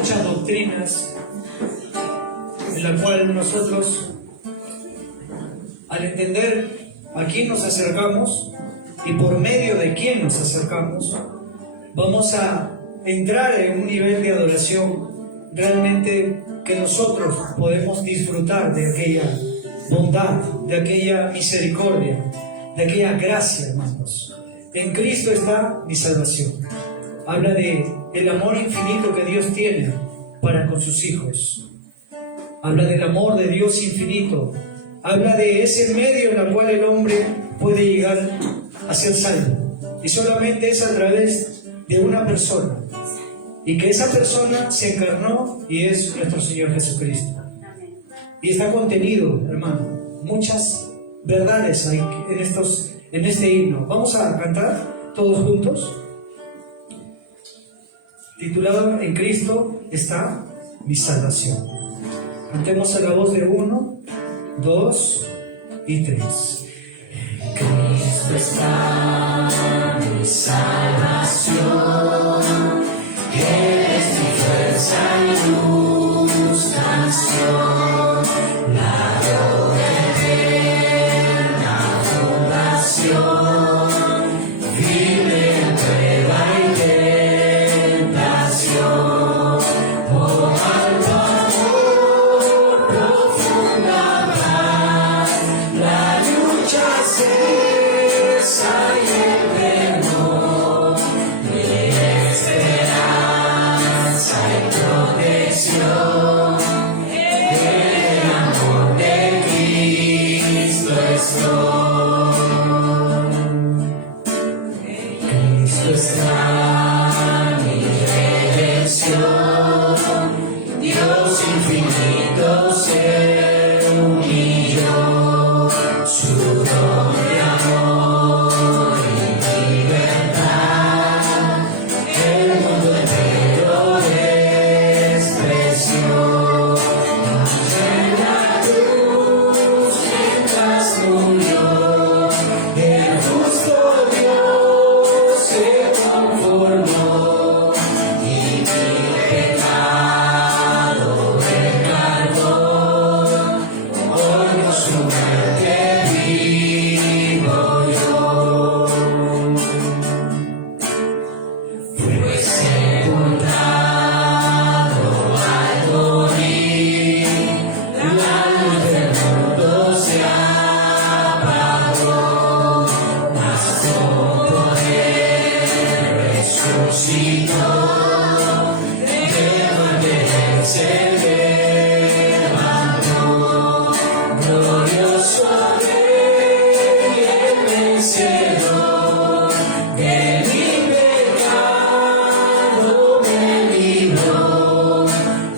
muchas doctrinas en la cual nosotros, al entender a quién nos acercamos y por medio de quién nos acercamos, vamos a entrar en un nivel de adoración realmente que nosotros podemos disfrutar de aquella bondad, de aquella misericordia, de aquella gracia, hermanos. En Cristo está mi salvación. Habla de el amor infinito que Dios tiene para con sus hijos. Habla del amor de Dios infinito. Habla de ese medio en el cual el hombre puede llegar a ser salvo. Y solamente es a través de una persona. Y que esa persona se encarnó y es nuestro Señor Jesucristo. Y está contenido, hermano, muchas verdades hay en este himno. Vamos a cantar todos juntos. Titulado En Cristo está mi salvación. Cantemos a la voz de 1, 2 y 3. Cristo está mi salvación, eres mi fuerza y luz, canción, la eterna fundación, vive en prueba y tentación, por alto amor, profunda paz, la lucha cesa y el temor, mi esperanza y protección, el amor de Cristo estoy. Cristo está mi redención, Dios infinito se humilló, su don de amor y libertad, el mundo entero despreció. En la cruz mientras murió, el justo Dios se conformó y mi pecado él cargó. Hoy con su muerte vivo yo. Fue sepultado al morir, la luz del mundo se apagó, mas con poder resucitó, de muerte él se levantó, glorioso Rey el vencedor, de mi pecado me libró,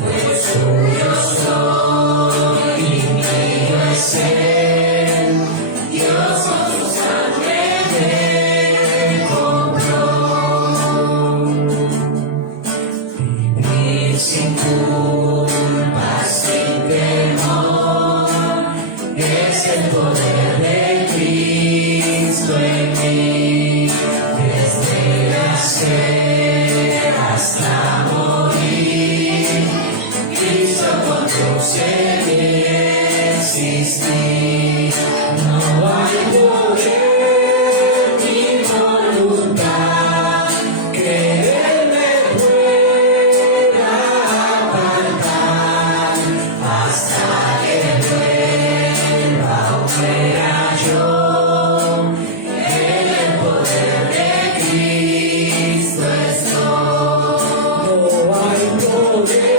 pues suyo soy y mío es él, Dios con su sangre me compró. Vivir sin culpa, sin temor, es el poder de Cristo en mí, desde nacer hasta morir, Cristo con cruz en mí existir. No hay poder ni voluntad que Él me pueda apartar, hasta que vuelva fuera yo, en el poder de Cristo estoy. No hay poder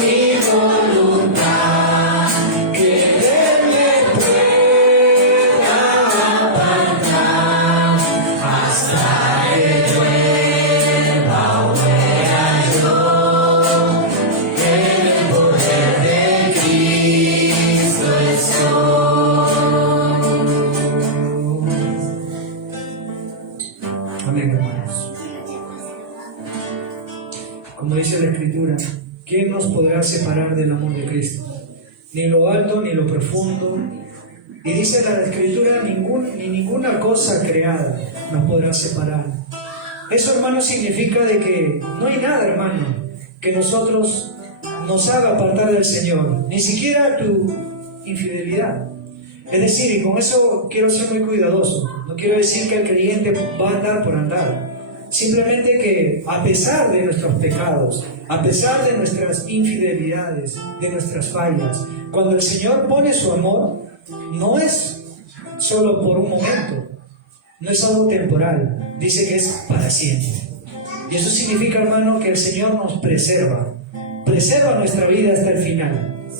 ni voluntad que Él me pueda apartar, hasta que vuelva fuera yo, en el poder de Cristo estoy. Amén, hermanos. Como dice la Escritura, ¿quién nos podrá separar del amor de Cristo? Ni lo alto, ni lo profundo. Y dice la Escritura, ni ninguna cosa creada nos podrá separar. Eso, hermano, significa de que no hay nada, hermano, que nosotros nos haga apartar del Señor, ni siquiera tu infidelidad. Es decir, y con eso quiero ser muy cuidadoso, no quiero decir que el creyente va a andar por andar, simplemente que a pesar de nuestros pecados, a pesar de nuestras infidelidades, de nuestras fallas, cuando el Señor pone su amor, no es solo por un momento, no es algo temporal, dice que es para siempre. Y eso significa, hermano, que el Señor nos preserva nuestra vida hasta el final.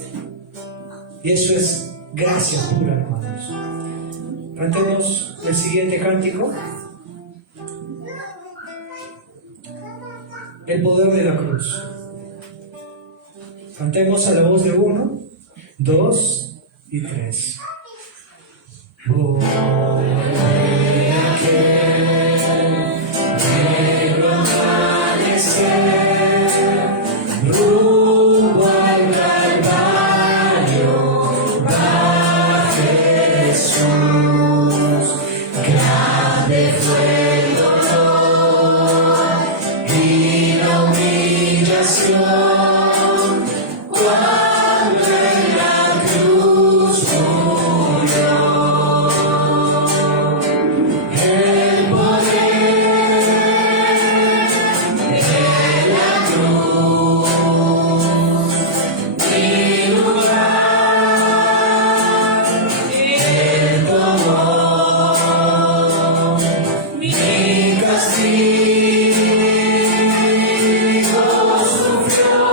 Y eso es gracia pura, hermanos. Cantemos el siguiente cántico. El poder de la cruz. Cantemos a la voz de 1, 2 y 3. Mi castigo sufrió.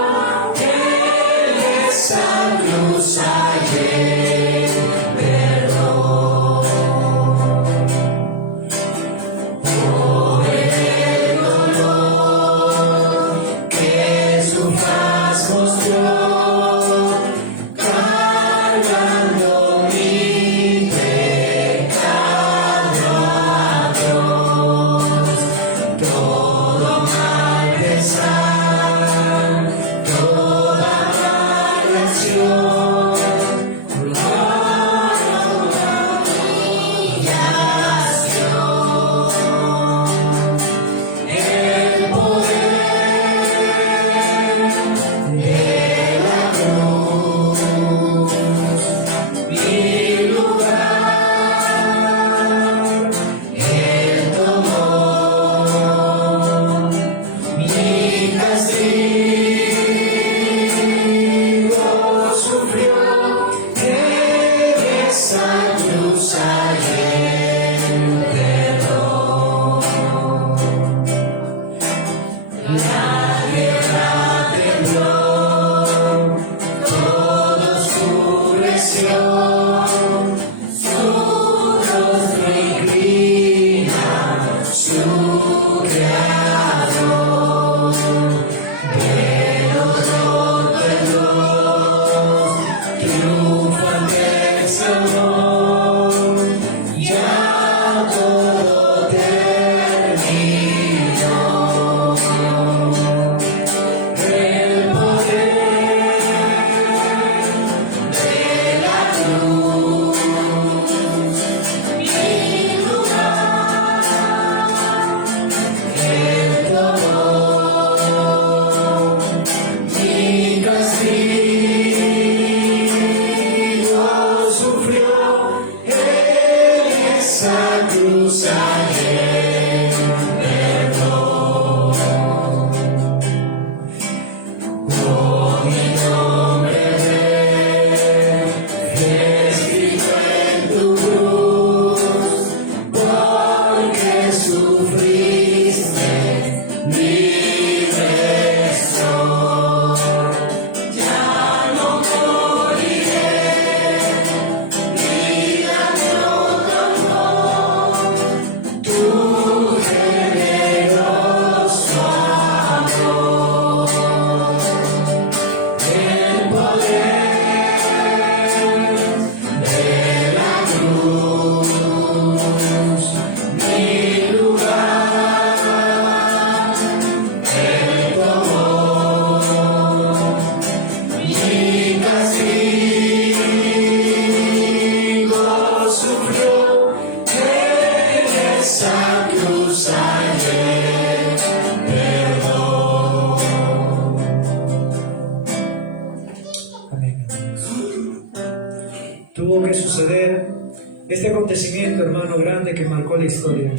este acontecimiento, hermano, grande que marcó la historia.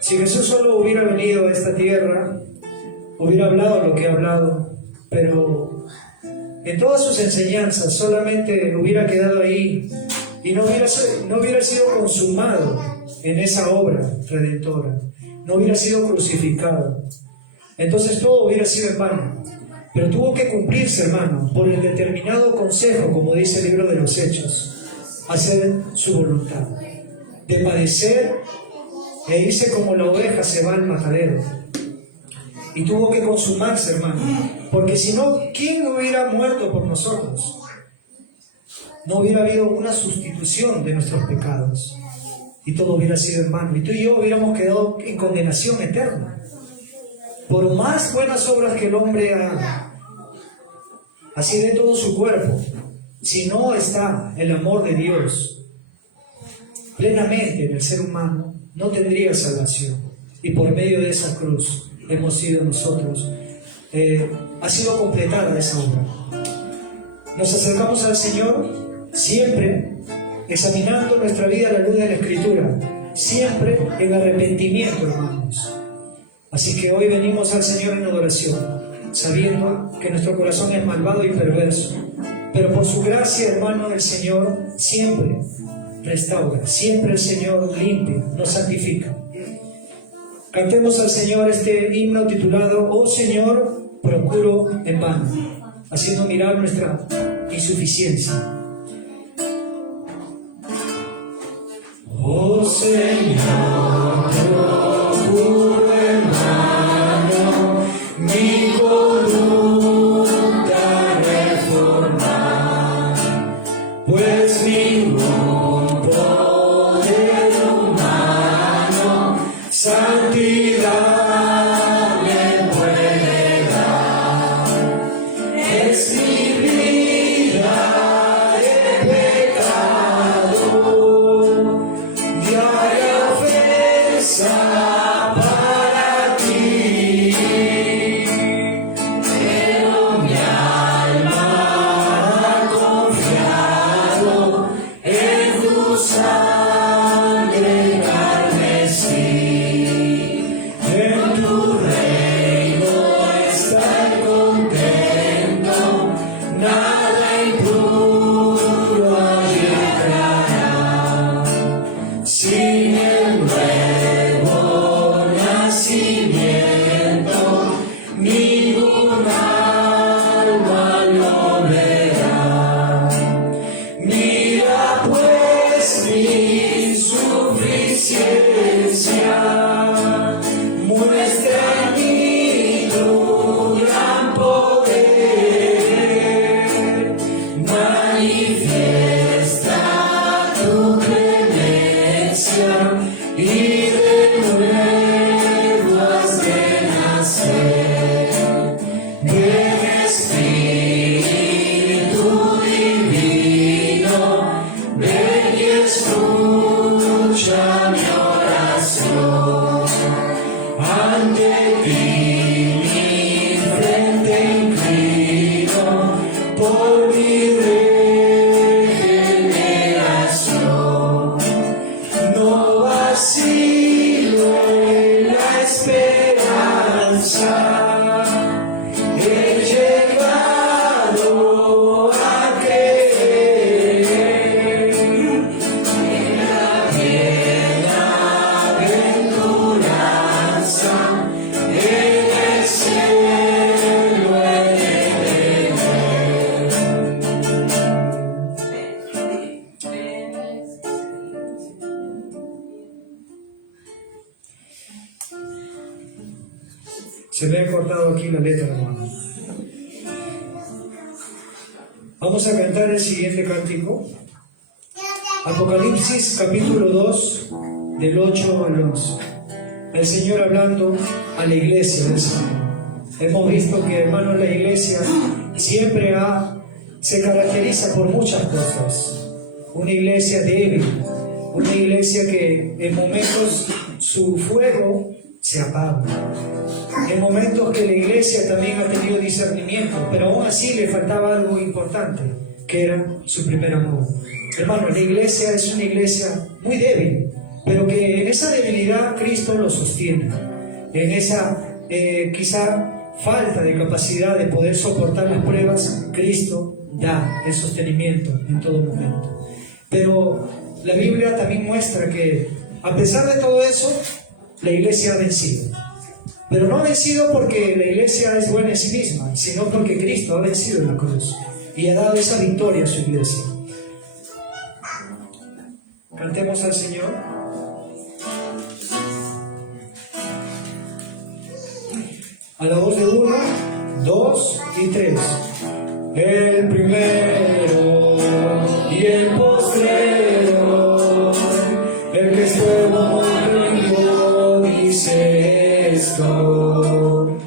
Si Jesús solo hubiera venido a esta tierra, hubiera hablado lo que ha hablado, pero en todas sus enseñanzas solamente hubiera quedado ahí y no hubiera sido consumado en esa obra redentora, no hubiera sido crucificado. Entonces todo hubiera sido en vano. Pero tuvo que cumplirse, hermano, por el determinado consejo, como dice el libro de los Hechos, hacer su voluntad, de padecer e irse como la oveja se va al matadero. Y tuvo que consumarse, hermano, porque si no, ¿quién hubiera muerto por nosotros? No hubiera habido una sustitución de nuestros pecados y todo hubiera sido en vano. Y tú y yo hubiéramos quedado en condenación eterna. Por más buenas obras que el hombre haga, así de todo su cuerpo, si no está el amor de Dios plenamente en el ser humano, no tendría salvación. Y por medio de esa cruz hemos sido nosotros, ha sido completada esa obra. Nos acercamos al Señor siempre examinando nuestra vida a la luz de la Escritura, siempre en arrepentimiento, hermanos. Así que hoy venimos al Señor en adoración, sabiendo que nuestro corazón es malvado y perverso, pero por su gracia, hermano, el Señor siempre restaura, siempre el Señor limpia, nos santifica. Cantemos al Señor este himno titulado "Oh Señor, procuro en vano", haciendo mirar nuestra insuficiencia. Oh Señor, procuro en vano mi conducta reformar, pues ningún poder humano santidad me puede dar. Es mi vida de pecado, diaria ofensa para ti, pero mi alma ha confiado en tu sangre carmesí. En tu reino estar contento, nada impuro allí entrará. Sin el nuevo nacimiento, ningún alma lo verá. Mira pues mi insuficiencia, muestra en mí tu gran poder, manifiesta tu clemencia y de nuevo has de nacer. Ven Espíritu divino, ven y escucha mi oración. Ante ti mi frente inclino por mi regeneración. No vacilo en la esperanza, he llegado a creer en la bienaventuranza, en el cielo he de Se me ha cortado aquí la letra, hermano. Vamos a cantar el siguiente cántico. Apocalipsis capítulo 2, del 8 al 11. El Señor hablando a la iglesia del Señor. Hemos visto que, hermano, la iglesia siempre se caracteriza por muchas cosas. Una iglesia débil, una iglesia que en momentos su fuego se apaga. En momentos que la iglesia también ha tenido discernimiento, pero aún así le faltaba algo importante, que era su primer amor. Hermano, la iglesia es una iglesia muy débil, pero que en esa debilidad Cristo lo sostiene. En esa quizá falta de capacidad de poder soportar las pruebas, Cristo da el sostenimiento en todo momento. Pero la Biblia también muestra que a pesar de todo eso, la iglesia ha vencido. Pero no ha vencido porque la iglesia es buena en sí misma, sino porque Cristo ha vencido en la cruz y ha dado esa victoria a su iglesia. Cantemos al Señor. A la voz de 1, 2 y 3. El primero y el postrero, el que estuvo conmigo, dice esto: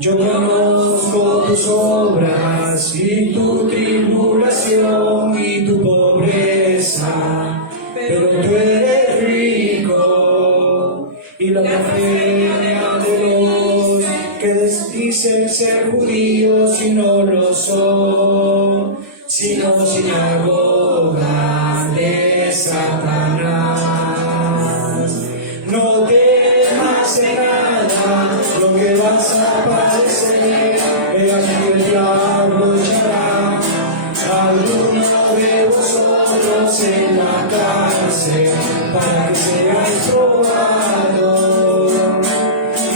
yo conozco tus obras y tu tribulación y tu pobreza, pero tú eres rico. Y la blasfemia de los que dicen ser judíos y no lo son, sino sinagoga de Satanás. No temas en nada lo que vas a padecer, he aquí el diablo echará a alguno de vosotros en la cárcel para que seáis probados,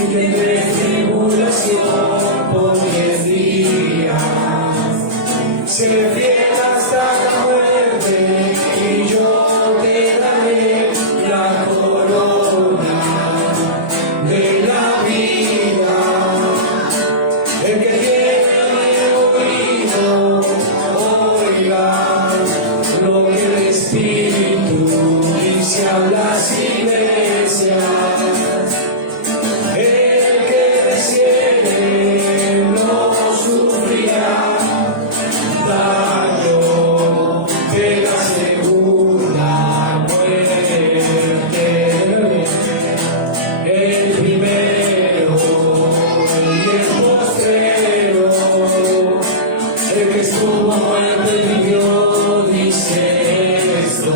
y tendréis tribulación por 10 días. Sé fiel hasta la muerte y yo te daré la corona de la vida. El que tiene oído, oiga lo que el Espíritu dice a las iglesias. El que venciere no sufrirá daño de la segunda muerte. El primero y el postrero, el que estuvo muerto y vivió, dice esto: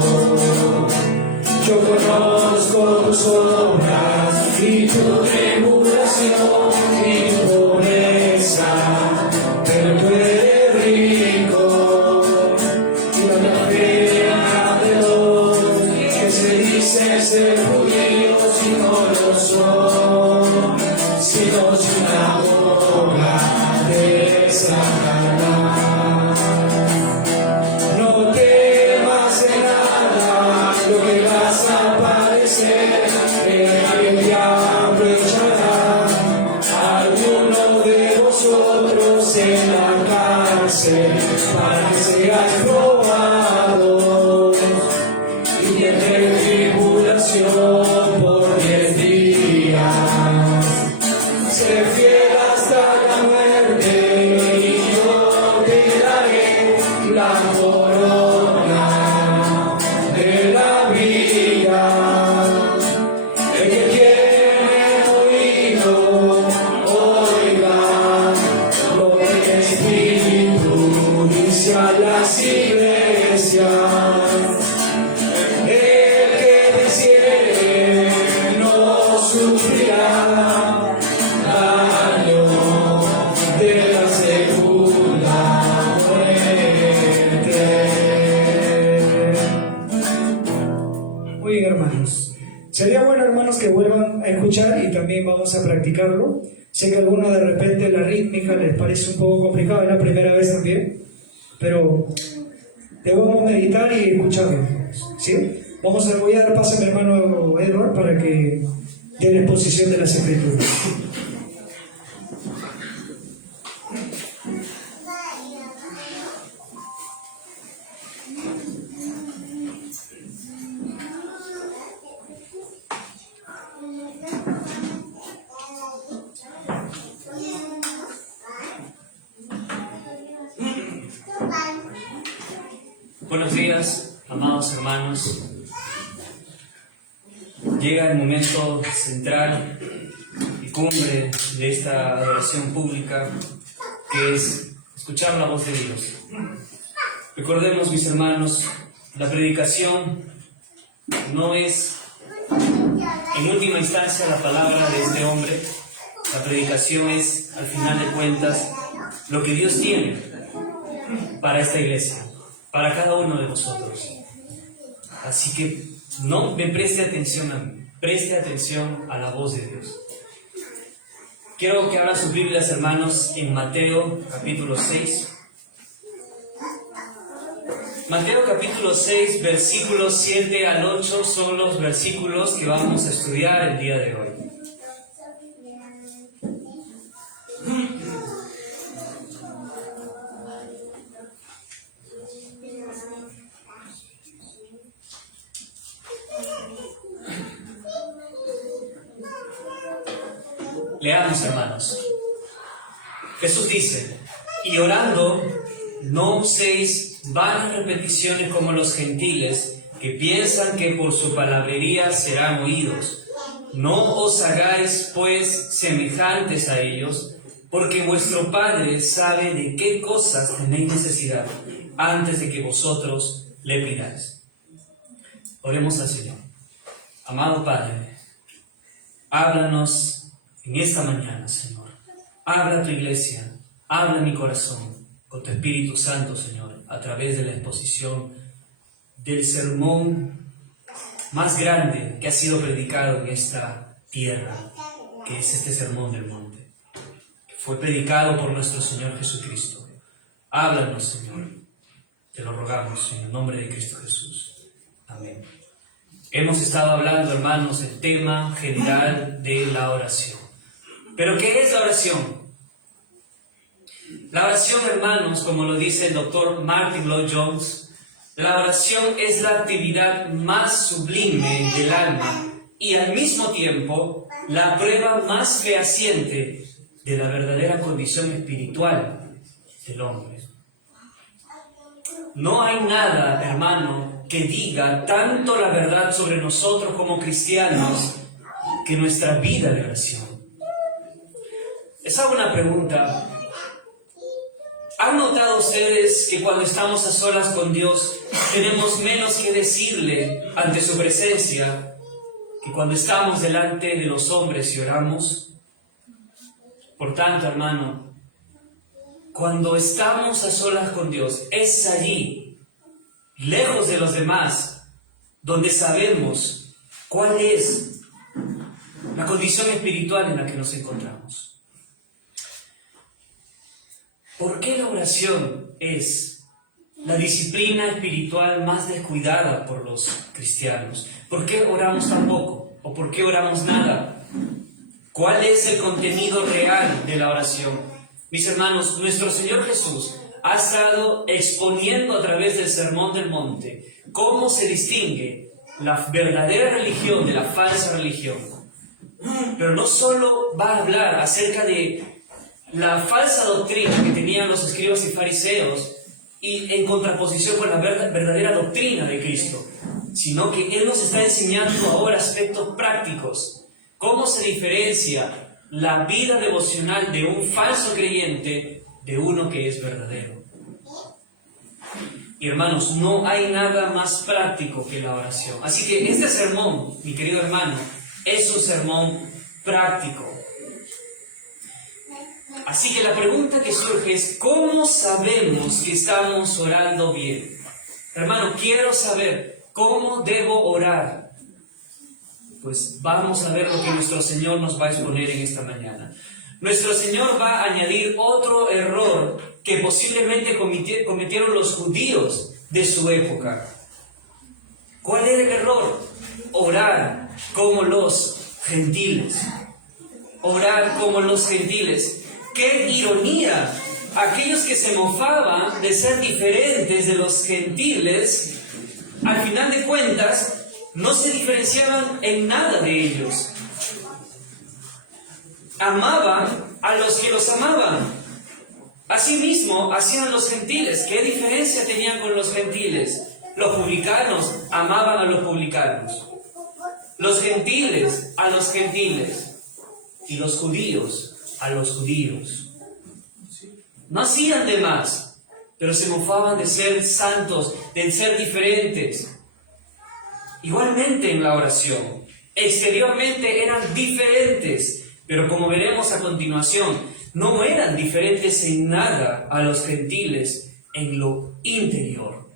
yo conozco tus obras y tu tribulación y tu pobreza, pero tú eres rico. Y la blasfemia de los que se dicen ser judíos y no lo son, sino sinagoga de Satanás. No temas en nada lo que vas a padecer, el diablo echará a alguno de vosotros en la cárcel para que seáis probados, y tendréis tribulación por 10 días. Sé fiel hasta la muerte y yo te daré la corona de la vida. El que tiene oído, oiga lo que el Espíritu dice a las iglesias. El que venciere no sufrirá daño de la segunda muerte. Muy bien, hermanos. Sería bueno, hermanos, que vuelvan a escuchar y también vamos a practicarlo. Sé que a algunos de repente la rítmica les parece un poco complicada, es la primera vez también, pero debemos meditar y escucharlo, ¿sí? Voy a dar paso a mi hermano Edward para que dé la exposición de las Escrituras. Buenos días, amados hermanos. Llega el momento central y cumbre de esta adoración pública, que es escuchar la voz de Dios. Recordemos, mis hermanos, La predicación no es, en última instancia, la palabra de este hombre. La predicación es, al final de cuentas, lo que Dios tiene para esta iglesia, para cada uno de nosotros. Así que no me preste atención a mí, preste atención a la voz de Dios. Quiero que abran sus Biblias, hermanos, en Mateo capítulo 6. Mateo capítulo 6, versículos 7 al 8 son los versículos que vamos a estudiar el día de hoy. Leamos, hermanos. Jesús dice: y orando, no uséis vanas repeticiones como los gentiles, que piensan que por su palabrería serán oídos. No os hagáis, pues, semejantes a ellos, porque vuestro Padre sabe de qué cosas tenéis necesidad, antes de que vosotros le pidáis. Oremos al Señor. Amado Padre, háblanos en esta mañana, Señor. Habla a tu iglesia, habla mi corazón con tu Espíritu Santo, Señor, a través de la exposición del sermón más grande que ha sido predicado en esta tierra, que es este sermón del monte, que fue predicado por nuestro Señor Jesucristo. Háblanos, Señor, te lo rogamos en el nombre de Cristo Jesús. Amén. Hemos estado hablando, hermanos, del tema general de la oración. ¿Pero qué es la oración? La oración, hermanos, como lo dice el doctor Martin Lloyd-Jones, la oración es la actividad más sublime del alma y al mismo tiempo la prueba más fehaciente de la verdadera condición espiritual del hombre. No hay nada, hermano, que diga tanto la verdad sobre nosotros como cristianos que nuestra vida de oración. Les hago una pregunta. ¿Han notado ustedes que cuando estamos a solas con Dios tenemos menos que decirle ante su presencia que cuando estamos delante de los hombres y oramos? Por tanto, hermano, cuando estamos a solas con Dios, es allí, lejos de los demás, donde sabemos cuál es la condición espiritual en la que nos encontramos. ¿Por qué la oración es la disciplina espiritual más descuidada por los cristianos? ¿Por qué oramos tan poco? ¿O por qué oramos nada? ¿Cuál es el contenido real de la oración? Mis hermanos, nuestro Señor Jesús ha estado exponiendo a través del Sermón del Monte cómo se distingue la verdadera religión de la falsa religión. Pero no solo va a hablar acerca de la falsa doctrina que tenían los escribas y fariseos y en contraposición con la verdadera doctrina de Cristo, sino que Él nos está enseñando ahora aspectos prácticos. ¿Cómo se diferencia la vida devocional de un falso creyente de uno que es verdadero? Y hermanos, no hay nada más práctico que la oración. Así que este sermón, mi querido hermano, es un sermón práctico. Así que la pregunta que surge es, ¿cómo sabemos que estamos orando bien? Hermano, quiero saber, ¿cómo debo orar? Pues vamos a ver lo que nuestro Señor nos va a exponer en esta mañana. Nuestro Señor va a añadir otro error que posiblemente cometieron los judíos de su época. ¿Cuál era el error? Orar como los gentiles. Orar como los gentiles. ¡Qué ironía! Aquellos que se mofaban de ser diferentes de los gentiles, al final de cuentas, no se diferenciaban en nada de ellos. Amaban a los que los amaban. Asimismo, hacían los gentiles. ¿Qué diferencia tenían con los gentiles? Los publicanos amaban a los publicanos. Los gentiles a los gentiles. Y los judíos a los judíos. No hacían de más. pero se mofaban de ser santos, de ser diferentes. Igualmente en la oración, exteriormente eran diferentes, pero como veremos a continuación, no eran diferentes en nada a los gentiles en lo interior.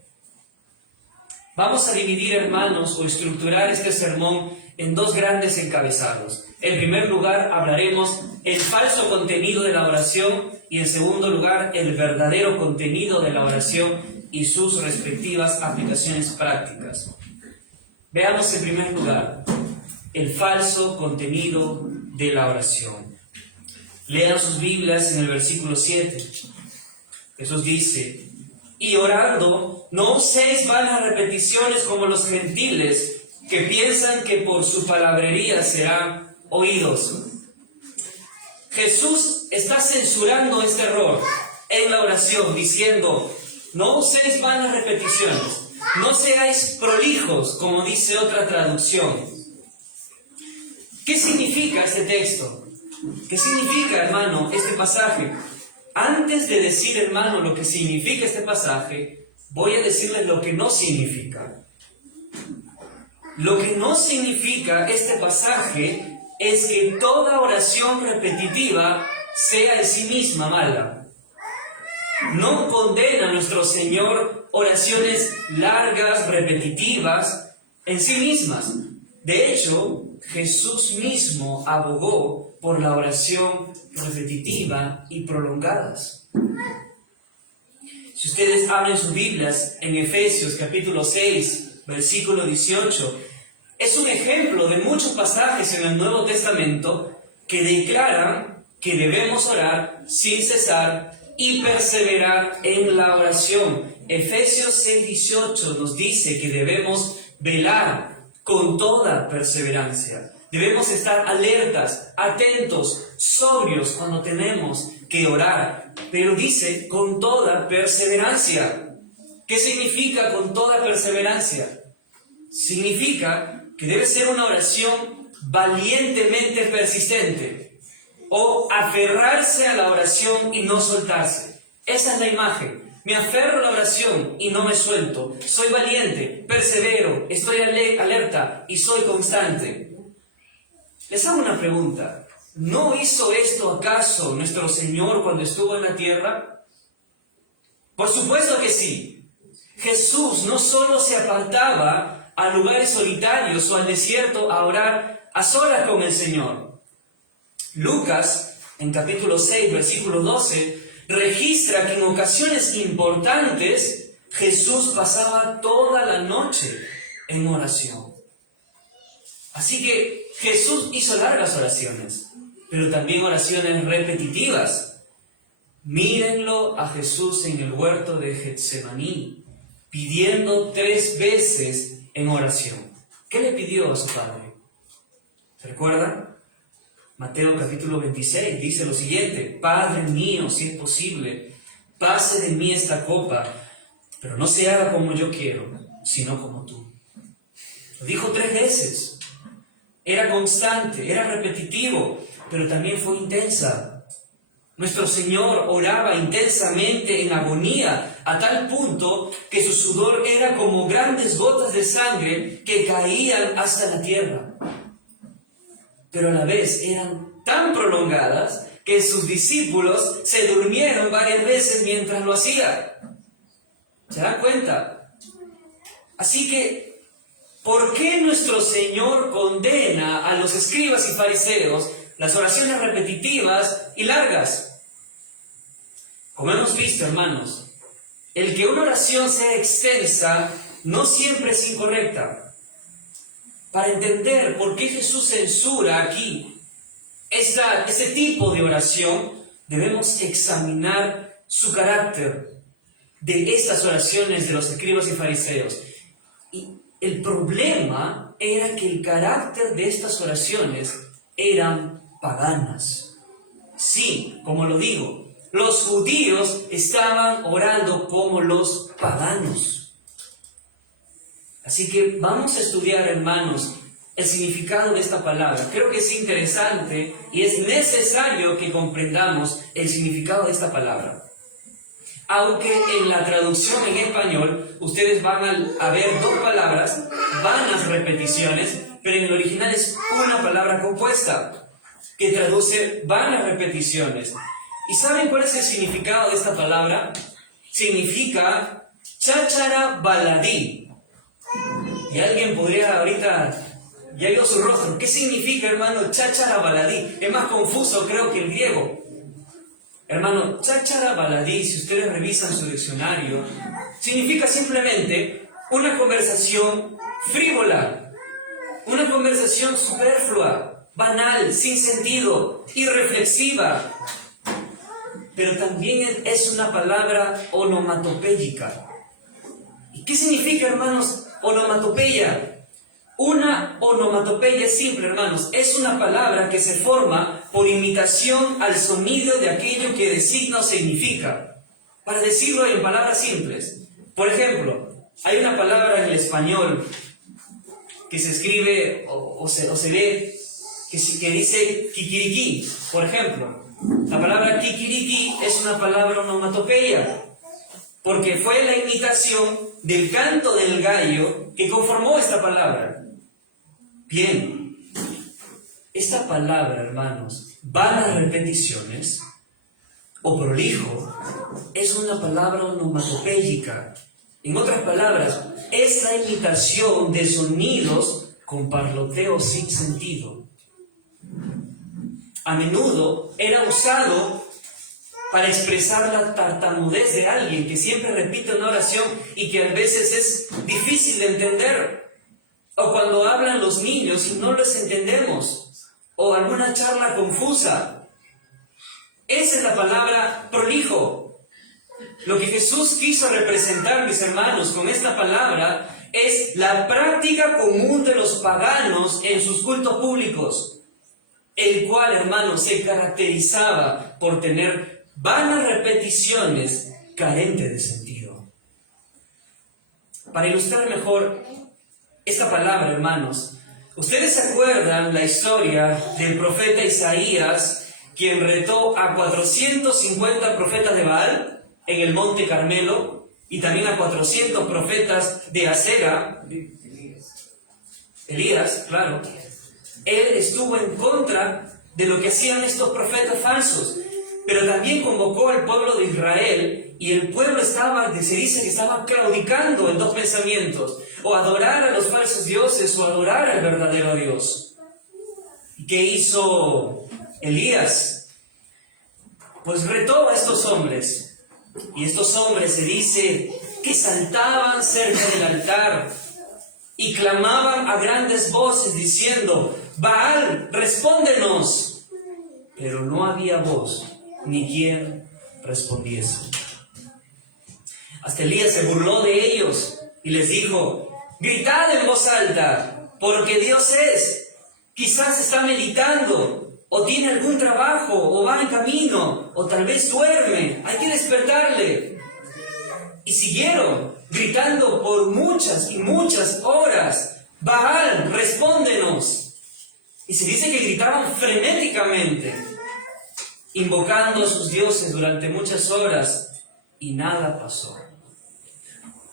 Vamos a dividir, hermanos, o estructurar este sermón en dos grandes encabezados. En primer lugar, hablaremos el falso contenido de la oración y en segundo lugar, el verdadero contenido de la oración y sus respectivas aplicaciones prácticas. Veamos en primer lugar el falso contenido de la oración. Lean sus Biblias en el versículo 7. Jesús dice: y orando, no uséis vanas repeticiones como los gentiles, que piensan que por su palabrería serán oídos. Jesús está censurando este error en la oración, diciendo: no uséis vanas repeticiones, no seáis prolijos, como dice otra traducción. ¿Qué significa este texto? ¿Qué significa, hermano, este pasaje? Antes de decir, hermano, lo que significa este pasaje, voy a decirles lo que no significa. Lo que no significa este pasaje es que toda oración repetitiva sea en sí misma mala. No condena a nuestro Señor oraciones largas, repetitivas, en sí mismas. De hecho, Jesús mismo abogó por la oración repetitiva y prolongadas. Si ustedes abren sus Biblias en Efesios capítulo 6, versículo 18, es un ejemplo de muchos pasajes en el Nuevo Testamento que declaran que debemos orar sin cesar y perseverar en la oración. Efesios 6, 18 nos dice que debemos velar con toda perseverancia. Debemos estar alertas, atentos, sobrios cuando tenemos que orar. Pero dice con toda perseverancia. ¿Qué significa con toda perseverancia? Significa que debe ser una oración valientemente persistente, o aferrarse a la oración y no soltarse. Esa es la imagen. Me aferro a la oración y no me suelto. Soy valiente, persevero, estoy alerta y soy constante. Les hago una pregunta. ¿No hizo esto acaso nuestro Señor cuando estuvo en la tierra? Por supuesto que sí. Jesús no solo se apartaba a lugares solitarios o al desierto a orar a solas con el Señor. Lucas, en capítulo 6, versículo 12, registra que en ocasiones importantes Jesús pasaba toda la noche en oración. Así que Jesús hizo largas oraciones, pero también oraciones repetitivas. Mírenlo a Jesús en el huerto de Getsemaní, pidiendo 3 veces en oración. ¿Qué le pidió a su Padre? ¿Se recuerdan? Mateo capítulo 26 dice lo siguiente: Padre mío, si es posible, pase de mí esta copa, pero no se haga como yo quiero, sino como tú. Lo dijo 3 veces. Era constante, era repetitivo, pero también fue intensa. Nuestro Señor oraba intensamente en agonía, a tal punto que su sudor era como grandes gotas de sangre que caían hasta la tierra. Pero a la vez eran tan prolongadas que sus discípulos se durmieron varias veces mientras lo hacía. ¿Se dan cuenta? Así que, ¿por qué nuestro Señor condena a los escribas y fariseos las oraciones repetitivas y largas? Como hemos visto, hermanos, el que una oración sea extensa no siempre es incorrecta. Para entender por qué Jesús censura aquí ese tipo de oración, debemos examinar su carácter de estas oraciones de los escribas y fariseos. Y el problema era que el carácter de estas oraciones eran paganas. Sí, como lo digo, los judíos estaban orando como los paganos. Así que vamos a estudiar, hermanos, el significado de esta palabra. Creo que es interesante y es necesario que comprendamos el significado de esta palabra. Aunque en la traducción en español ustedes van a ver dos palabras, vanas repeticiones, pero en el original es una palabra compuesta que traduce vanas repeticiones. ¿Y saben cuál es el significado de esta palabra? Significa cháchara baladí. Y alguien podría ahorita, ya vio su rostro, ¿qué significa, hermano, cháchara baladí? Es más confuso, creo, que el griego. Hermano, cháchara baladí, si ustedes revisan su diccionario, significa simplemente una conversación frívola, una conversación superflua, banal, sin sentido, irreflexiva. Pero también es una palabra onomatopéyica. ¿Y qué significa, hermanos, onomatopeya? Una onomatopeya es simple, hermanos, es una palabra que se forma por imitación al sonido de aquello que designa o significa. Para decirlo en palabras simples. Por ejemplo, hay una palabra en el español que se escribe o se lee que dice kikiriki, por ejemplo. La palabra kikiriki es una palabra onomatopeya, porque fue la imitación del canto del gallo que conformó esta palabra. Bien, esta palabra, hermanos, vanas repeticiones o prolijo, es una palabra onomatopéyica. En otras palabras, es la imitación de sonidos con parloteo sin sentido. A menudo era usado para expresar la tartamudez de alguien que siempre repite una oración y que a veces es difícil de entender. O cuando hablan los niños y no les entendemos. O alguna charla confusa. Esa es la palabra prolijo. Lo que Jesús quiso representar, mis hermanos, con esta palabra es la práctica común de los paganos en sus cultos públicos, el cual, hermanos, se caracterizaba por tener vanas repeticiones carentes de sentido. Para ilustrar mejor esta palabra, hermanos, ¿ustedes se acuerdan la historia del profeta Isaías, quien retó a 450 profetas de Baal en el monte Carmelo, y también a 400 profetas de Acera? Elías, claro. Él estuvo en contra de lo que hacían estos profetas falsos, pero también convocó al pueblo de Israel, y el pueblo se dice que estaba claudicando en dos pensamientos: o adorar a los falsos dioses o adorar al verdadero Dios. ¿Y qué hizo Elías? Pues retó a estos hombres. Y estos hombres se dice que saltaban cerca del altar y clamaban a grandes voces diciendo: Baal, respóndenos. Pero no había voz ni quien respondiese. Hasta Elías se burló de ellos y les dijo: gritad en voz alta, porque Dios es. Quizás está meditando, o tiene algún trabajo, o va en camino, o tal vez duerme. Hay que despertarle. Y siguieron gritando por muchas y muchas horas: Baal, respóndenos. Y se dice que gritaban frenéticamente, invocando a sus dioses durante muchas horas, y nada pasó.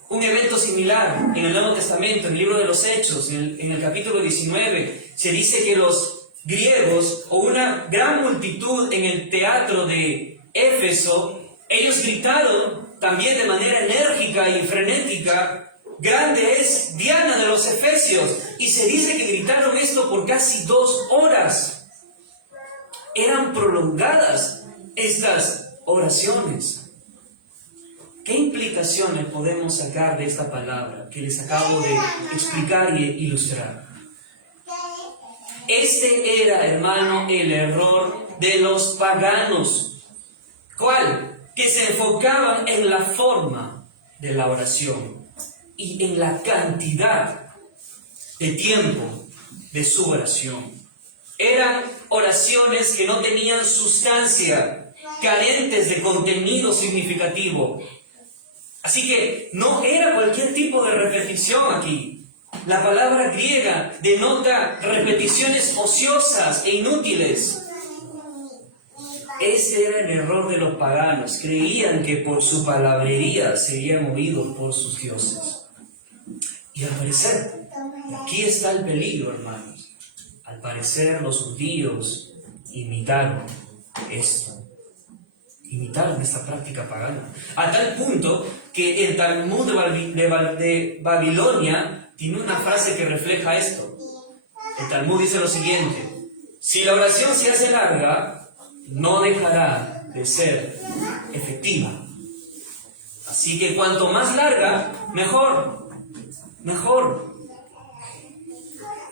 Un evento similar en el Nuevo Testamento, en el libro de los Hechos, en el capítulo 19, se dice que los griegos, o una gran multitud en el teatro de Éfeso, ellos gritaron también de manera enérgica y frenética: grande es Diana de los Efesios. Y se dice que gritaron esto por casi 2 horas. Eran prolongadas estas oraciones. ¿Qué implicaciones podemos sacar de esta palabra que les acabo de explicar y ilustrar? Este era, hermano, el error de los paganos. ¿Cuál? Que se enfocaban en la forma de la oración y en la cantidad de tiempo de su oración. Eran oraciones que no tenían sustancia, carentes de contenido significativo. Así que no era cualquier tipo de repetición aquí. La palabra griega denota repeticiones ociosas e inútiles. Ese era el error de los paganos. Creían que por su palabrería serían movidos por sus dioses. Y al parecer, aquí está el peligro, hermanos. Al parecer los judíos imitaron esto. Imitaron esta práctica pagana. A tal punto que el Talmud de Babilonia tiene una frase que refleja esto. El Talmud dice lo siguiente: si la oración se hace larga, no dejará de ser efectiva. Así que cuanto más larga, mejor. Mejor.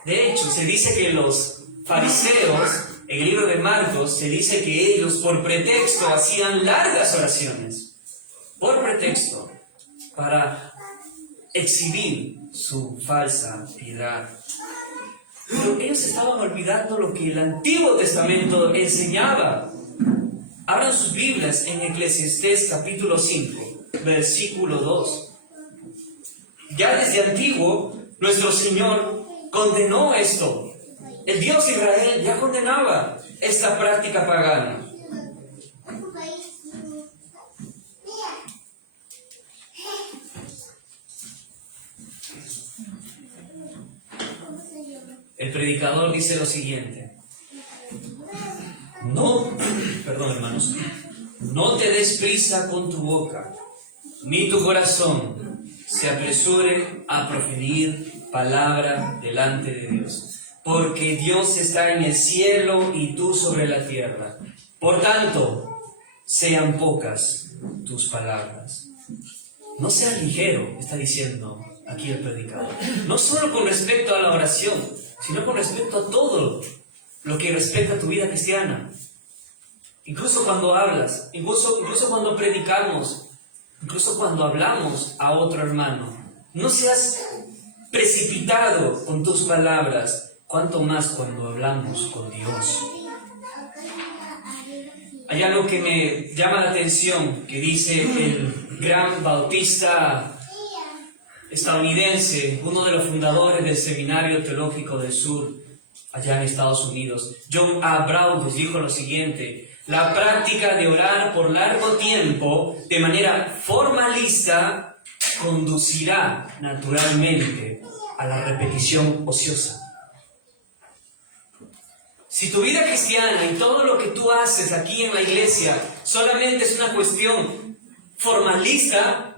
De hecho, se dice que los fariseos, en el libro de Marcos, se dice que ellos por pretexto hacían largas oraciones. Por pretexto. Para exhibir su falsa piedad. Pero ellos estaban olvidando lo que el Antiguo Testamento enseñaba. Abran sus Biblias en Eclesiastés capítulo 5, versículo 2. Ya desde antiguo, nuestro Señor condenó esto. El Dios de Israel ya condenaba esta práctica pagana. El predicador dice lo siguiente: perdón hermanos, no te des prisa con tu boca, ni tu corazón se apresure a proferir palabra delante de Dios, porque Dios está en el cielo y tú sobre la tierra. Por tanto, sean pocas tus palabras. No seas ligero, está diciendo aquí el predicador. No solo con respecto a la oración, sino con respecto a todo lo que respecta a tu vida cristiana. Incluso cuando hablas, incluso cuando predicamos, incluso cuando hablamos a otro hermano. No seas precipitado con tus palabras, cuanto más cuando hablamos con Dios. Hay algo que me llama la atención, que dice el gran bautista estadounidense, uno de los fundadores del Seminario Teológico del Sur, allá en Estados Unidos. John A. Brown les dijo lo siguiente: la práctica de orar por largo tiempo de manera formalista conducirá naturalmente a la repetición ociosa. Si tu vida cristiana y todo lo que tú haces aquí en la iglesia solamente es una cuestión formalista,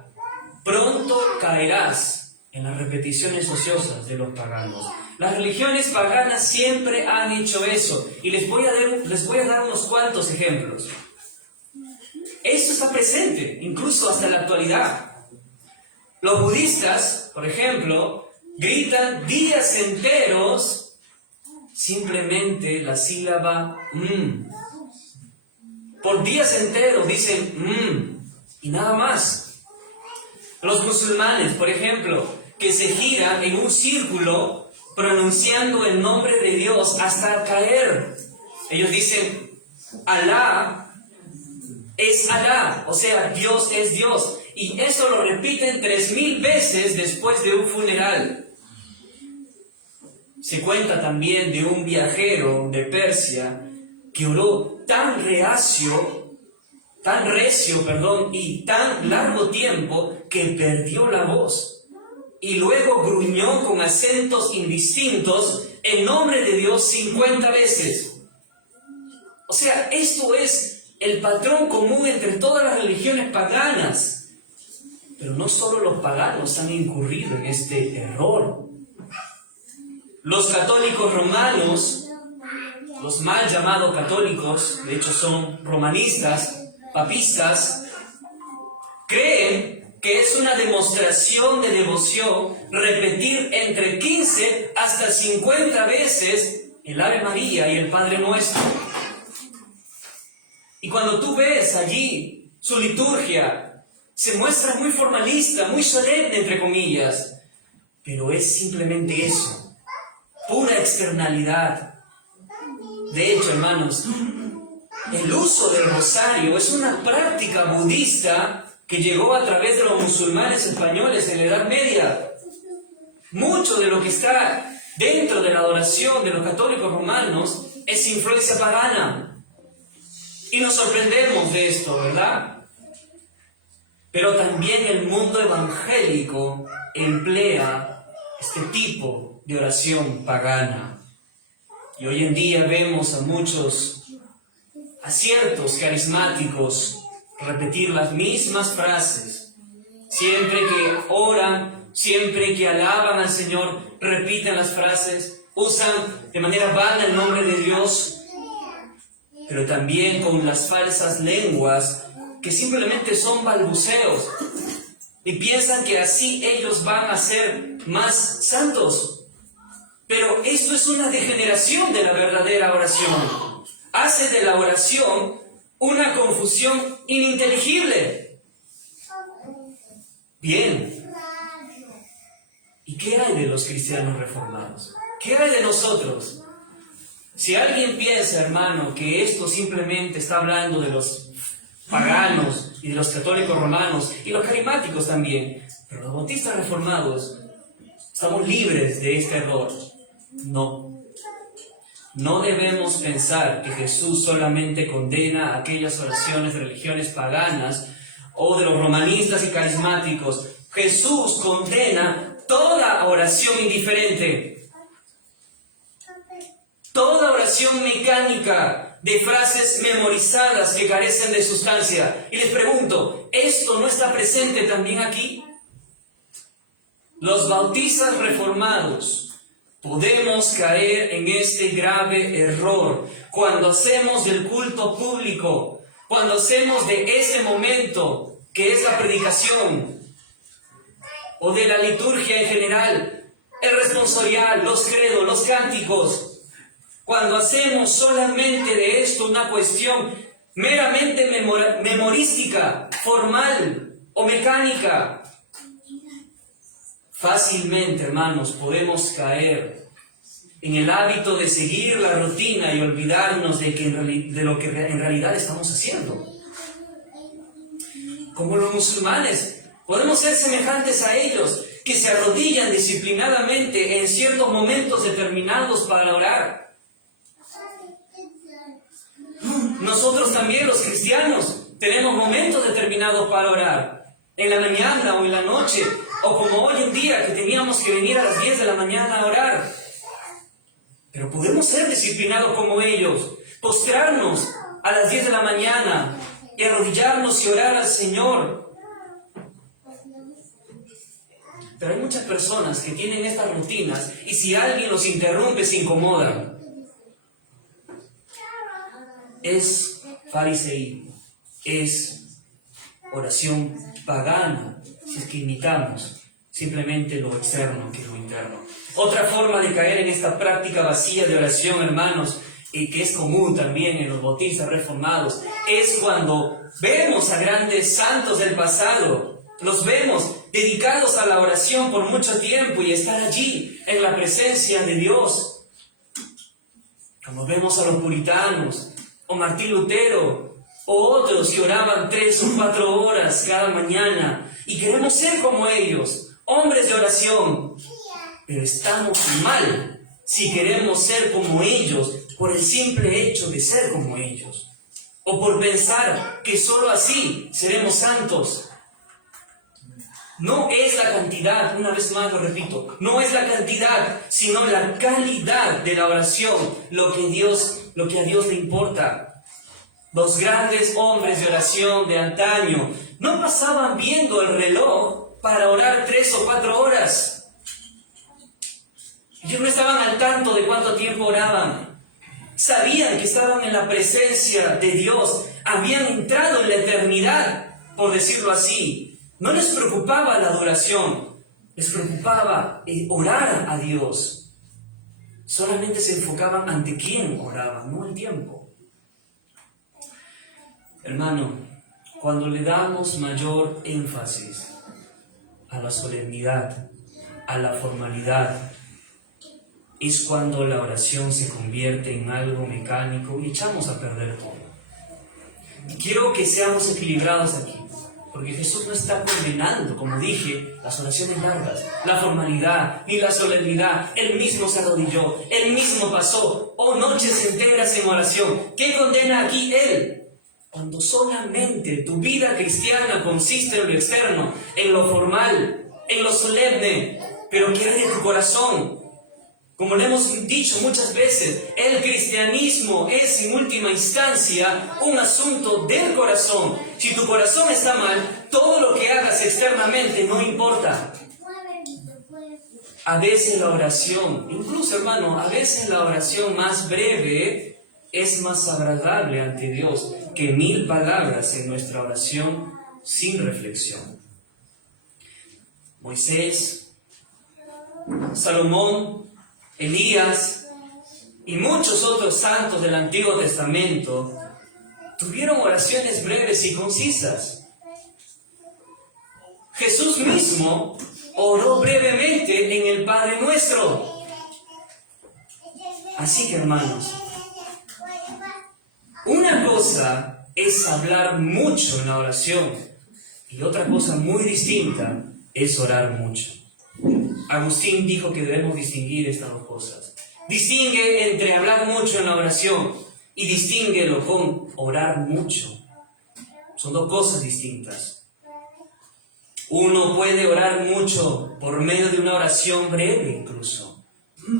pronto caerás en las repeticiones ociosas de los paganos. Las religiones paganas siempre han hecho eso, y les voy a dar unos cuantos ejemplos. Esto está presente, incluso hasta la actualidad. Los budistas, por ejemplo, gritan días enteros simplemente la sílaba Por días enteros dicen y nada más. Los musulmanes, por ejemplo, que se giran en un círculo pronunciando el nombre de Dios hasta caer. Ellos dicen Alá es Alá, o sea, Dios es Dios. Y eso lo repiten 3000 veces después de un funeral. Se cuenta también de un viajero de Persia que oró tan recio, y tan largo tiempo que perdió la voz. Y luego gruñó con acentos indistintos en nombre de Dios 50 veces. O sea, esto es el patrón común entre todas las religiones paganas. Pero no solo los paganos han incurrido en este error. Los católicos romanos, los mal llamados católicos, de hecho son romanistas, papistas, creen que es una demostración de devoción repetir entre 15 hasta 50 veces el Ave María y el Padre Nuestro. Y cuando tú ves allí su liturgia, se muestra muy formalista, muy solemne, entre comillas, pero es simplemente eso. Pura externalidad. De hecho, hermanos, el uso del rosario es una práctica budista que llegó a través de los musulmanes españoles en la Edad Media. Mucho de lo que está dentro de la adoración de los católicos romanos es influencia pagana. Y nos sorprendemos de esto, ¿verdad? Pero también el mundo evangélico emplea este tipo de oración pagana. Y hoy en día vemos a ciertos carismáticos repetir las mismas frases. Siempre que oran, siempre que alaban al Señor, repiten las frases, usan de manera vana el nombre de Dios, pero también con las falsas lenguas que simplemente son balbuceos y piensan que así ellos van a ser más santos. Pero esto es una degeneración de la verdadera oración. Hace de la oración una confusión ininteligible. Bien. ¿Y qué hay de los cristianos reformados? ¿Qué hay de nosotros? Si alguien piensa, hermano, que esto simplemente está hablando de los paganos y de los católicos romanos y los carismáticos también, pero los bautistas reformados estamos libres de este error. No debemos pensar que Jesús solamente condena aquellas oraciones de religiones paganas o de los romanistas y carismáticos. Jesús condena toda oración indiferente, toda oración mecánica, de frases memorizadas que carecen de sustancia. Y les pregunto, ¿esto no está presente también aquí? Los bautistas reformados podemos caer en este grave error cuando hacemos del culto público, cuando hacemos de ese momento que es la predicación o de la liturgia en general, el responsorial, los credos, los cánticos, cuando hacemos solamente de esto una cuestión meramente memorística, formal o mecánica, fácilmente, hermanos, podemos caer en el hábito de seguir la rutina y olvidarnos de lo que en realidad estamos haciendo. Como los musulmanes, podemos ser semejantes a ellos, que se arrodillan disciplinadamente en ciertos momentos determinados para orar. Nosotros también, los cristianos, tenemos momentos determinados para orar, en la mañana o en la noche, o como hoy en día que teníamos que venir a las 10 de la mañana a orar. Pero podemos ser disciplinados como ellos, postrarnos a las 10 de la mañana y arrodillarnos y orar al Señor. Pero hay muchas personas que tienen estas rutinas y si alguien los interrumpe se incomodan. Es fariseísmo, es oración pagana, si es que imitamos simplemente lo externo que lo interno. Otra forma de caer en esta práctica vacía de oración, hermanos, y que es común también en los bautistas reformados, es cuando vemos a grandes santos del pasado, los vemos dedicados a la oración por mucho tiempo y estar allí en la presencia de Dios. Como vemos a los puritanos, o Martín Lutero, o otros que oraban 3 o 4 horas cada mañana, y queremos ser como ellos, hombres de oración, pero estamos mal si queremos ser como ellos por el simple hecho de ser como ellos, o por pensar que solo así seremos santos. No es la cantidad, una vez más lo repito, no es la cantidad, sino la calidad de la oración lo que a Dios le importa. Los grandes hombres de oración de antaño no pasaban viendo el reloj para orar 3 o 4 horas. Ellos no estaban al tanto de cuánto tiempo oraban. Sabían que estaban en la presencia de Dios, habían entrado en la eternidad, por decirlo así. No les preocupaba la adoración, les preocupaba orar a Dios. Solamente se enfocaban ante quién oraban, no el tiempo. Hermano, cuando le damos mayor énfasis a la solemnidad, a la formalidad, es cuando la oración se convierte en algo mecánico y echamos a perder todo. Y quiero que seamos equilibrados aquí. Porque Jesús no está condenando, como dije, las oraciones largas, la formalidad ni la solemnidad. Él mismo se arrodilló, Él mismo pasó noches enteras en oración. ¿Qué condena aquí Él? Cuando solamente tu vida cristiana consiste en lo externo, en lo formal, en lo solemne, pero ¿qué hay de tu corazón? Como le hemos dicho muchas veces, el cristianismo es en última instancia un asunto del corazón. Si tu corazón está mal, todo lo que hagas externamente no importa. A veces la oración, incluso hermano, a veces la oración más breve es más agradable ante Dios que 1000 palabras en nuestra oración sin reflexión. Moisés, Salomón, Elías y muchos otros santos del Antiguo Testamento tuvieron oraciones breves y concisas. Jesús mismo oró brevemente en el Padre Nuestro. Así que, hermanos, una cosa es hablar mucho en la oración y otra cosa muy distinta es orar mucho. Agustín dijo que debemos distinguir estas dos cosas. Distingue entre hablar mucho en la oración y distínguelo con orar mucho. Son dos cosas distintas. Uno puede orar mucho por medio de una oración breve incluso,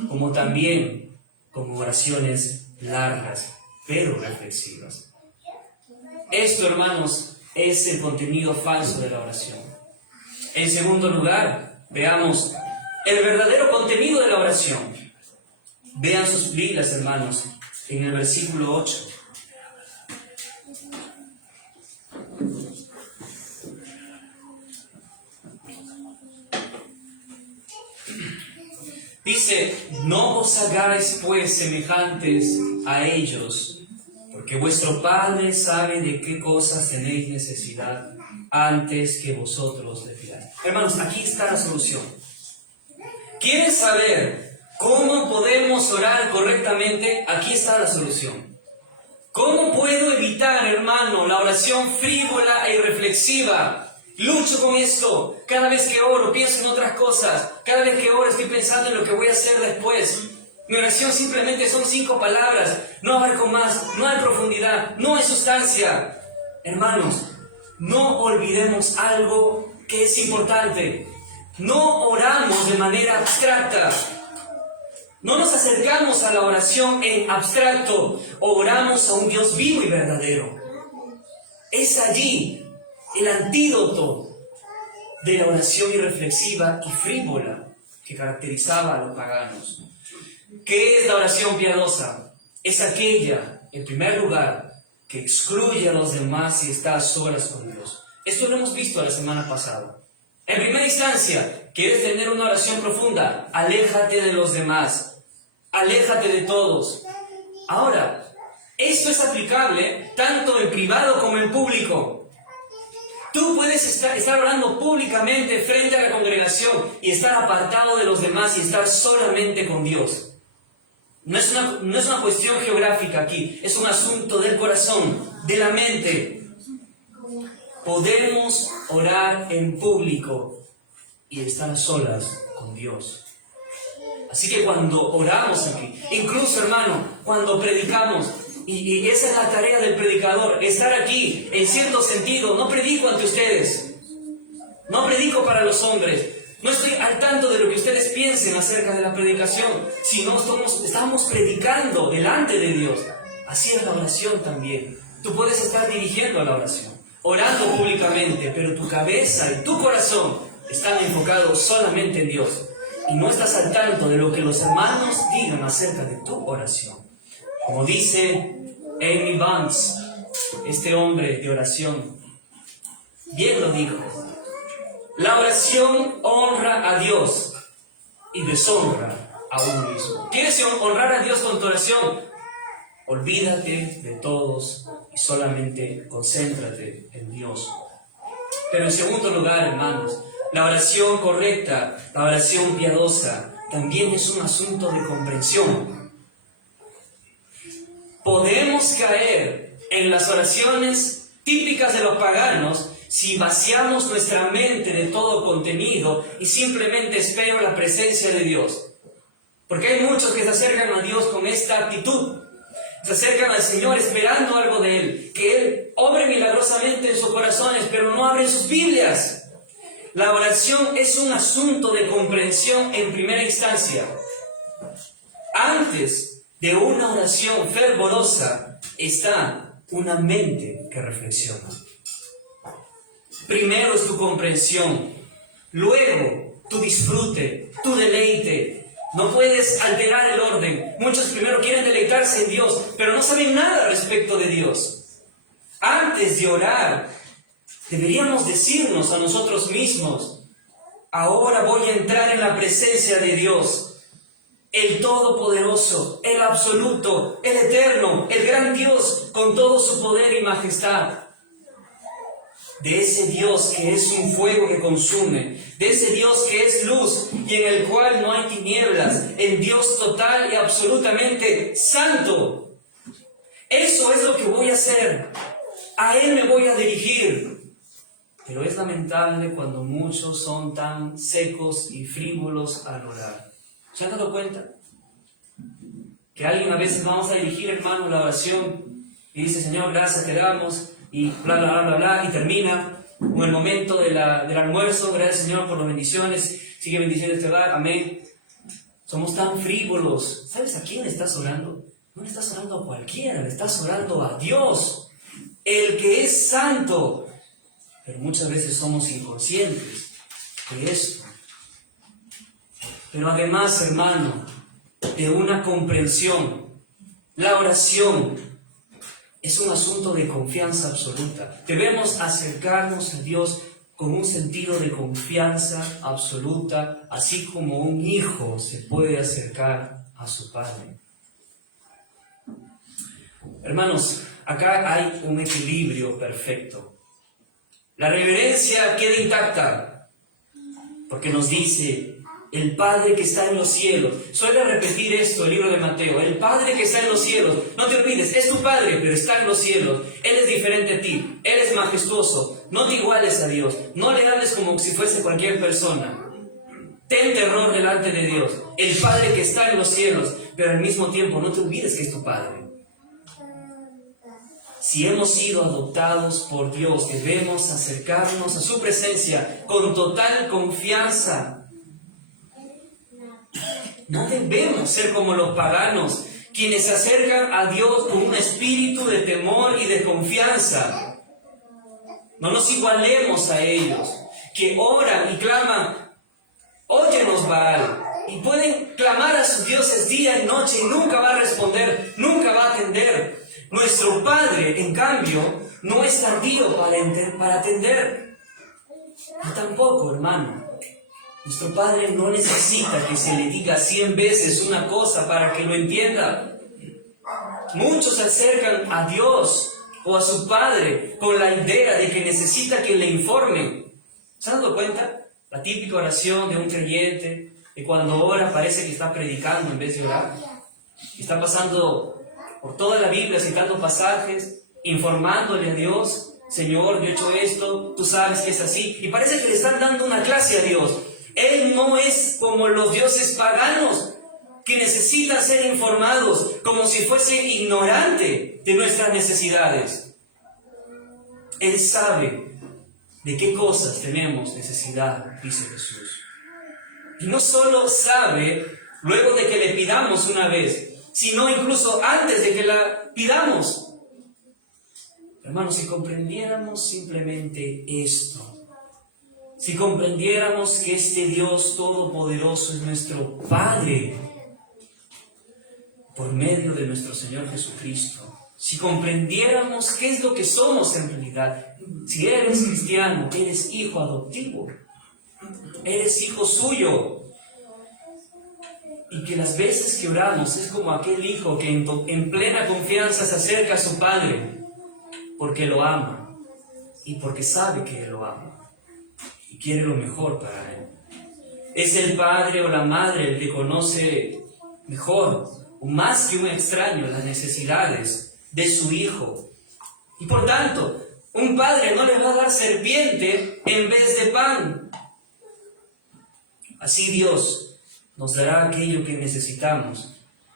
como también con oraciones largas, pero reflexivas. Esto, hermanos, es el contenido falso de la oración. En segundo lugar, veamos el verdadero contenido de la oración. Vean sus Biblias, hermanos, en el versículo 8. Dice, no os hagáis pues semejantes a ellos, porque vuestro Padre sabe de qué cosas tenéis necesidad antes que vosotros le pidáis. Hermanos, aquí está la solución. ¿Quieres saber cómo podemos orar correctamente? Aquí está la solución. ¿Cómo puedo evitar, hermano, la oración frívola e irreflexiva? Lucho con esto. Cada vez que oro pienso en otras cosas. Cada vez que oro estoy pensando en lo que voy a hacer después. Mi oración simplemente son 5 palabras. No abarco más, no hay profundidad, no hay sustancia. Hermanos, no olvidemos algo que es importante. No oramos de manera abstracta. No nos acercamos a la oración en abstracto. Oramos a un Dios vivo y verdadero. Es allí el antídoto de la oración irreflexiva y frívola que caracterizaba a los paganos. ¿Qué es la oración piadosa? Es aquella, en primer lugar, que excluye a los demás y está a solas con Dios. Esto lo hemos visto la semana pasada. En primera instancia, ¿quieres tener una oración profunda? Aléjate de los demás. Aléjate de todos. Ahora, esto es aplicable tanto en privado como en público. Tú puedes estar orando públicamente frente a la congregación y estar apartado de los demás y estar solamente con Dios. No es una cuestión geográfica aquí, es un asunto del corazón, de la mente. Podemos orar en público y estar a solas con Dios. Así que cuando oramos aquí, incluso hermano, cuando predicamos, y esa es la tarea del predicador, estar aquí, en cierto sentido, no predico ante ustedes, no predico para los hombres, no estoy al tanto de lo que ustedes piensen acerca de la predicación, sino estamos predicando delante de Dios. Así es la oración también. Tú puedes estar dirigiendo a la oración, orando públicamente, pero tu cabeza y tu corazón están enfocados solamente en Dios. Y no estás al tanto de lo que los hermanos digan acerca de tu oración. Como dice Amy Vance, este hombre de oración, bien lo dijo. La oración honra a Dios y deshonra a uno mismo. ¿Quieres honrar a Dios con tu oración? Olvídate de todos y solamente concéntrate en Dios. Pero en segundo lugar, hermanos, la oración correcta, la oración piadosa, también es un asunto de comprensión. Podemos caer en las oraciones típicas de los paganos si vaciamos nuestra mente de todo contenido y simplemente espero la presencia de Dios. Porque hay muchos que se acercan a Dios con esta actitud. se acercan al Señor esperando algo de Él, que Él obre milagrosamente en sus corazones, pero no abren sus Biblias. La oración es un asunto de comprensión en primera instancia. Antes de una oración fervorosa está una mente que reflexiona. Primero es tu comprensión, luego tu disfrute, tu deleite. No puedes alterar el orden. Muchos primero quieren deleitarse en Dios, pero no saben nada respecto de Dios. Antes de orar, deberíamos decirnos a nosotros mismos: ahora voy a entrar en la presencia de Dios, el Todopoderoso, el Absoluto, el Eterno, el gran Dios, con todo su poder y majestad. De ese Dios que es un fuego que consume, de ese Dios que es luz y en el cual no hay tinieblas, el Dios total y absolutamente santo. Eso es lo que voy a hacer, a Él me voy a dirigir. Pero es lamentable cuando muchos son tan secos y frívolos al orar. ¿Se han dado cuenta? Que alguien a veces vamos a dirigir, hermano, la oración y dice: Señor, gracias te damos, y bla, bla, bla, bla, bla, y termina con el momento del almuerzo: gracias, Señor, por las bendiciones, sigue bendiciendo este hogar, amén. Somos tan frívolos. ¿Sabes a quién le estás orando? No le estás orando a cualquiera, le estás orando a Dios, el que es santo. Pero muchas veces somos inconscientes de esto. Pero además, hermano, de una comprensión, la oración es un asunto de confianza absoluta. Debemos acercarnos a Dios con un sentido de confianza absoluta, así como un hijo se puede acercar a su padre. Hermanos, acá hay un equilibrio perfecto. La reverencia queda intacta, porque nos dice: el Padre que está en los cielos. Suele repetir esto el libro de Mateo: el Padre que está en los cielos. No te olvides, es tu Padre, pero está en los cielos. Él es diferente a ti, Él es majestuoso. No te iguales a Dios, no le hables como si fuese cualquier persona. Ten terror delante de Dios, el Padre que está en los cielos, pero al mismo tiempo no te olvides que es tu Padre. Si hemos sido adoptados por Dios, debemos acercarnos a su presencia con total confianza. No debemos ser como los paganos, quienes se acercan a Dios con un espíritu de temor y de confianza. No nos igualemos a ellos, que oran y claman: óyenos, Baal. Y pueden clamar a sus dioses día y noche y nunca va a responder, nunca va a atender. Nuestro Padre, en cambio, no es tardío para atender. Y tampoco, hermano, nuestro Padre no necesita que se le diga 100 veces una cosa para que lo entienda. Muchos se acercan a Dios o a su Padre con la idea de que necesita que le informen. ¿Se han dado cuenta? La típica oración de un creyente, que cuando ora parece que está predicando en vez de orar. Está pasando por toda la Biblia citando pasajes, informándole a Dios: Señor, yo he hecho esto, tú sabes que es así. Y parece que le están dando una clase a Dios. Él no es como los dioses paganos, que necesitan ser informados como si fuese ignorante de nuestras necesidades. Él sabe de qué cosas tenemos necesidad, dice Jesús. Y no solo sabe luego de que le pidamos una vez, sino incluso antes de que la pidamos. Hermanos, si comprendiéramos simplemente esto, si comprendiéramos que este Dios todopoderoso es nuestro Padre por medio de nuestro Señor Jesucristo, si comprendiéramos qué es lo que somos en realidad, si eres cristiano, eres hijo adoptivo, eres hijo suyo, y que las veces que oramos es como aquel hijo que en plena confianza se acerca a su Padre porque lo ama y porque sabe que Él lo ama y quiere lo mejor para Él. Es el padre o la madre el que conoce mejor o más que un extraño las necesidades de su hijo. Y por tanto, un padre no le va a dar serpiente en vez de pan. Así Dios nos dará aquello que necesitamos,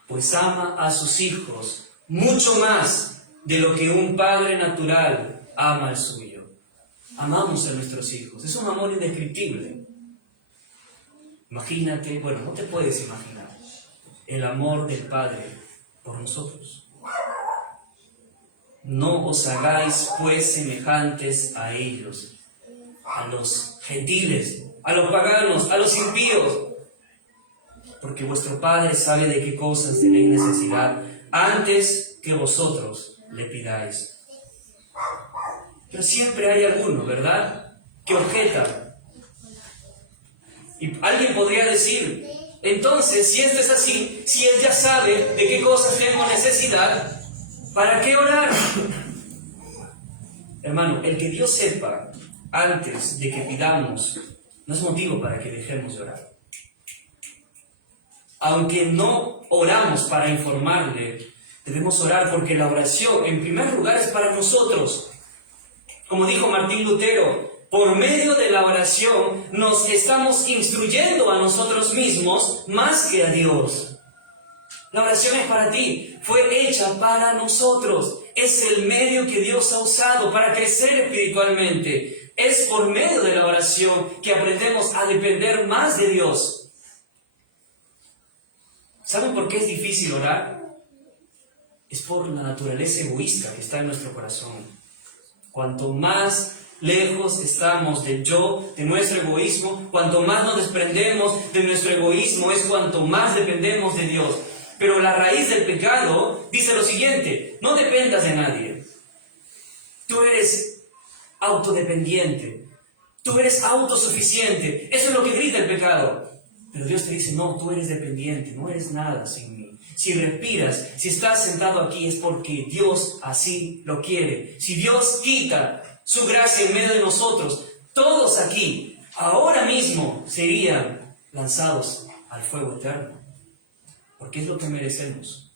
pues ama a sus hijos mucho más de lo que un padre natural ama al suyo. Amamos a nuestros hijos, es un amor indescriptible. Imagínate, bueno, no te puedes imaginar el amor del Padre por nosotros. No os hagáis pues semejantes a ellos, a los gentiles, a los paganos, a los impíos, porque vuestro Padre sabe de qué cosas tenéis necesidad antes que vosotros le pidáis. Pero siempre hay alguno, ¿verdad?, que objeta. Y alguien podría decir, entonces, si esto es así, si Él ya sabe de qué cosas tengo necesidad, ¿para qué orar? Hermano, el que Dios sepa antes de que pidamos no es motivo para que dejemos de orar. Aunque no oramos para informarle, debemos orar porque la oración, en primer lugar, es para nosotros. Como dijo Martín Lutero, por medio de la oración nos estamos instruyendo a nosotros mismos más que a Dios. La oración es para ti, fue hecha para nosotros. Es el medio que Dios ha usado para crecer espiritualmente. Es por medio de la oración que aprendemos a depender más de Dios. ¿Saben por qué es difícil orar? Es por la naturaleza egoísta que está en nuestro corazón. Cuanto más lejos estamos del yo, de nuestro egoísmo, cuanto más nos desprendemos de nuestro egoísmo, es cuanto más dependemos de Dios. Pero la raíz del pecado dice lo siguiente: no dependas de nadie. Tú eres autodependiente. Tú eres autosuficiente. Eso es lo que grita el pecado. Pero Dios te dice, no, tú eres dependiente, no eres nada sin mí. Si respiras, si estás sentado aquí es porque Dios así lo quiere. Si Dios quita su gracia en medio de nosotros, todos aquí, ahora mismo, serían lanzados al fuego eterno. Porque es lo que merecemos.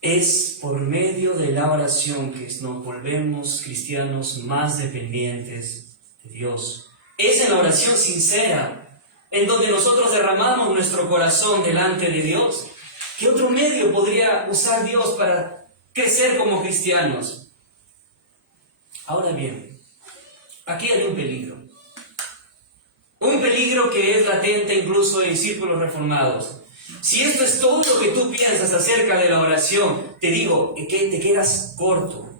Es por medio de la oración que nos volvemos cristianos más dependientes de Dios. Es en la oración sincera en donde nosotros derramamos nuestro corazón delante de Dios. ¿Qué otro medio podría usar Dios para crecer como cristianos? Ahora bien, aquí hay un peligro. Un peligro que es latente incluso en círculos reformados. Si esto es todo lo que tú piensas acerca de la oración, te digo que te quedas corto.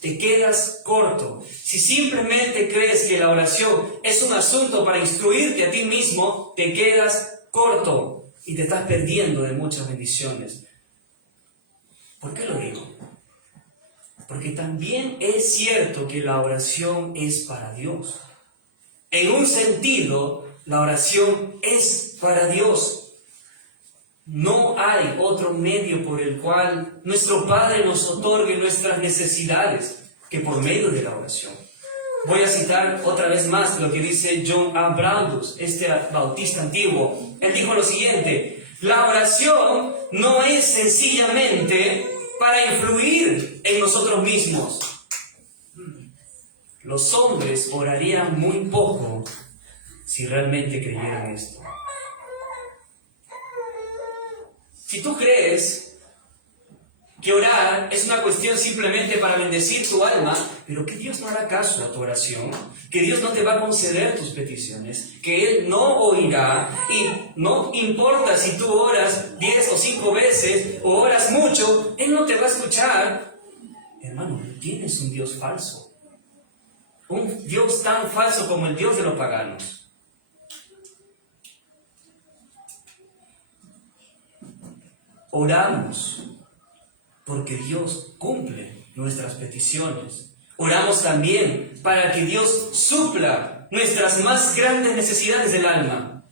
Te quedas corto. Si simplemente crees que la oración es un asunto para instruirte a ti mismo, te quedas corto y te estás perdiendo de muchas bendiciones. ¿Por qué lo digo? Porque también es cierto que la oración es para Dios. En un sentido, la oración es para Dios. No hay otro medio por el cual nuestro Padre nos otorgue nuestras necesidades que por medio de la oración. Voy a citar otra vez más lo que dice John A. Braundus, este bautista antiguo. Él dijo lo siguiente: la oración no es sencillamente para influir en nosotros mismos. Los hombres orarían muy poco si realmente creyeran esto. Si tú crees que orar es una cuestión simplemente para bendecir tu alma, pero que Dios no hará caso a tu oración, que Dios no te va a conceder tus peticiones, que Él no oirá, y no importa si tú oras 10 o 5 veces o oras mucho, Él no te va a escuchar. Hermano, tienes un Dios falso. Un Dios tan falso como el Dios de los paganos. Oramos porque Dios cumple nuestras peticiones. Oramos también para que Dios supla nuestras más grandes necesidades del alma.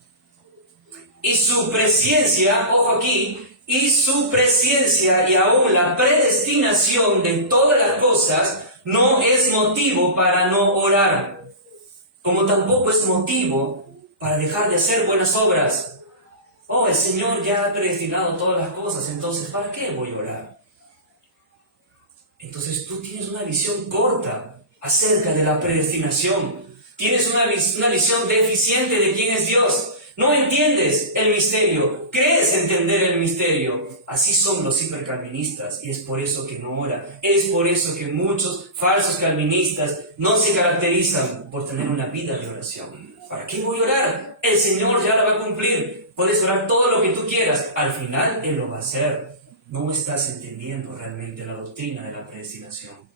Y su presencia, ojo aquí, y su presencia y aún la predestinación de todas las cosas no es motivo para no orar, como tampoco es motivo para dejar de hacer buenas obras. Oh, el Señor ya ha predestinado todas las cosas, entonces, ¿para qué voy a orar? Entonces tú tienes una visión corta acerca de la predestinación. Tienes una visión deficiente de quién es Dios. No entiendes el misterio, crees entender el misterio. Así son los hipercalvinistas y es por eso que no oran. Es por eso que muchos falsos calvinistas no se caracterizan por tener una vida de oración. ¿Para qué voy a orar? El Señor ya la va a cumplir. Puedes orar todo lo que tú quieras. Al final Él lo va a hacer. No estás entendiendo realmente la doctrina de la predestinación.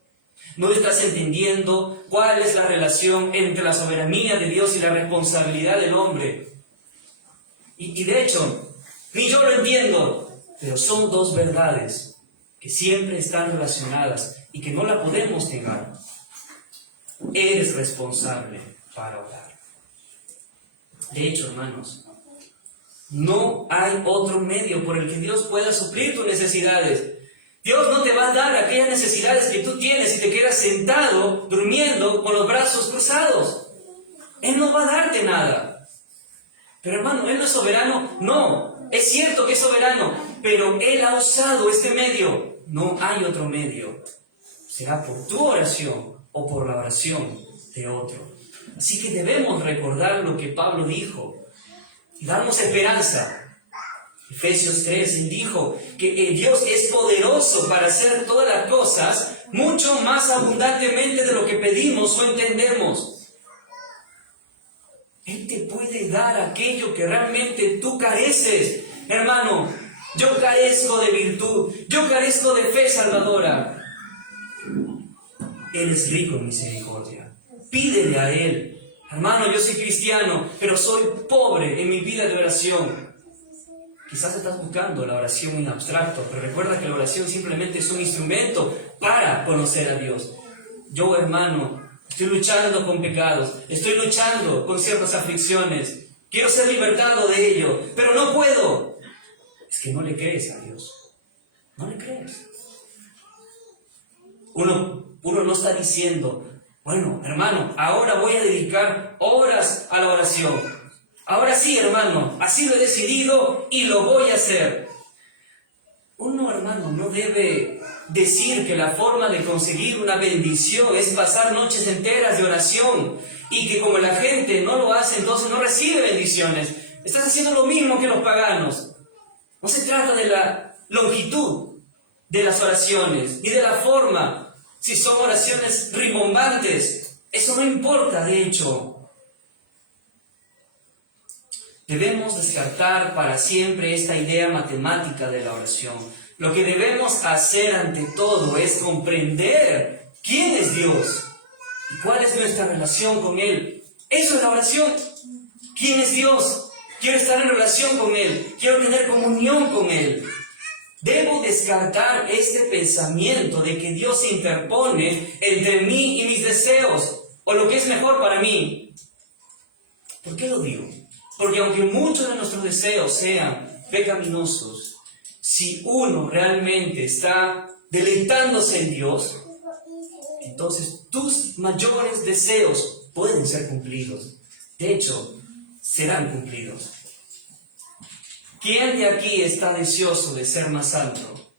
No estás entendiendo cuál es la relación entre la soberanía de Dios y la responsabilidad del hombre. Y de hecho, ni yo lo entiendo, pero son dos verdades que siempre están relacionadas y que no la podemos negar. Eres responsable para orar. De hecho, hermanos, no hay otro medio por el que Dios pueda suplir tus necesidades. Dios no te va a dar aquellas necesidades que tú tienes si te quedas sentado, durmiendo, con los brazos cruzados. Él no va a darte nada. Pero hermano, ¿Él no es soberano? No, es cierto que es soberano, pero Él ha usado este medio. No hay otro medio. Será por tu oración o por la oración de otro. Así que debemos recordar lo que Pablo dijo y darnos esperanza. Efesios 3 dijo que Dios es poderoso para hacer todas las cosas mucho más abundantemente de lo que pedimos o entendemos. Él te puede dar aquello que realmente tú careces. Hermano, yo carezco de virtud, yo carezco de fe salvadora. Él es rico en misericordia. Pídele a Él. Hermano, yo soy cristiano, pero soy pobre en mi vida de oración. Quizás estás buscando la oración en abstracto, pero recuerda que la oración simplemente es un instrumento para conocer a Dios. Yo, hermano, estoy luchando con pecados, estoy luchando con ciertas aflicciones, quiero ser libertado de ello, pero no puedo. Es que no le crees a Dios, no le crees. Uno no está diciendo, bueno, hermano, ahora voy a dedicar horas a la oración. Ahora sí, hermano, así lo he decidido y lo voy a hacer. Uno, hermano, no debe decir que la forma de conseguir una bendición es pasar noches enteras de oración y que como la gente no lo hace, entonces no recibe bendiciones. Estás haciendo lo mismo que los paganos. No se trata de la longitud de las oraciones ni de la forma. Si son oraciones rimbombantes, eso no importa, de hecho. Debemos descartar para siempre esta idea matemática de la oración. Lo que debemos hacer ante todo es comprender quién es Dios y cuál es nuestra relación con Él. Eso es la oración. ¿Quién es Dios? Quiero estar en relación con Él. Quiero tener comunión con Él. Debo descartar este pensamiento de que Dios se interpone entre mí y mis deseos o lo que es mejor para mí. ¿Por qué lo digo? Porque aunque muchos de nuestros deseos sean pecaminosos, si uno realmente está deleitándose en Dios, entonces tus mayores deseos pueden ser cumplidos. De hecho, serán cumplidos. ¿Quién de aquí está deseoso de ser más santo?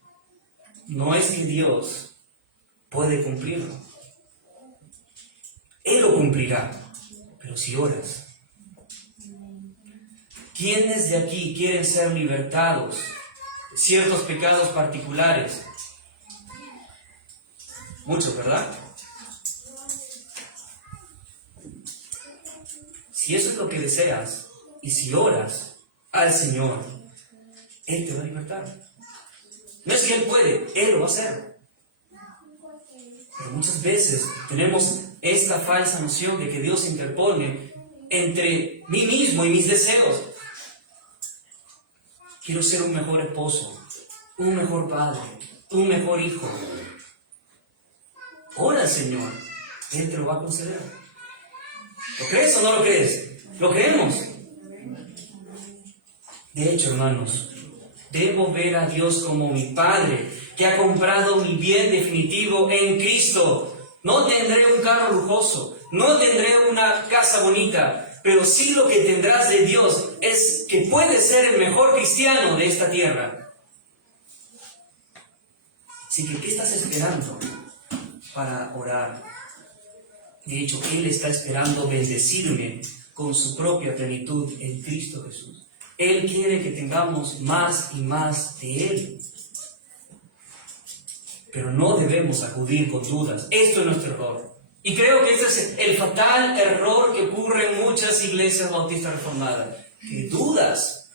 No es que Dios puede cumplirlo. Él lo cumplirá, pero si oras. ¿Quiénes de aquí quieren ser libertados de ciertos pecados particulares? Muchos, ¿verdad? Si eso es lo que deseas, y si oras al Señor, Él te va a libertar. No es que Él puede, Él lo va a hacer. Pero muchas veces tenemos esta falsa noción de que Dios se interpone entre mí mismo y mis deseos. Quiero ser un mejor esposo, un mejor padre, un mejor hijo. Ora al Señor, Él te lo va a conceder. ¿Lo crees o no lo crees? ¿Lo creemos? De hecho, hermanos, debo ver a Dios como mi Padre, que ha comprado mi bien definitivo en Cristo. No tendré un carro lujoso, no tendré una casa bonita, pero sí lo que tendrás de Dios es que puedes ser el mejor cristiano de esta tierra. Así que, ¿qué estás esperando para orar? De hecho, Él está esperando bendecirme con su propia plenitud en Cristo Jesús. Él quiere que tengamos más y más de Él. Pero no debemos acudir con dudas. Esto es nuestro error. Y creo que este es el fatal error que ocurre en muchas iglesias bautistas reformadas. Que dudas.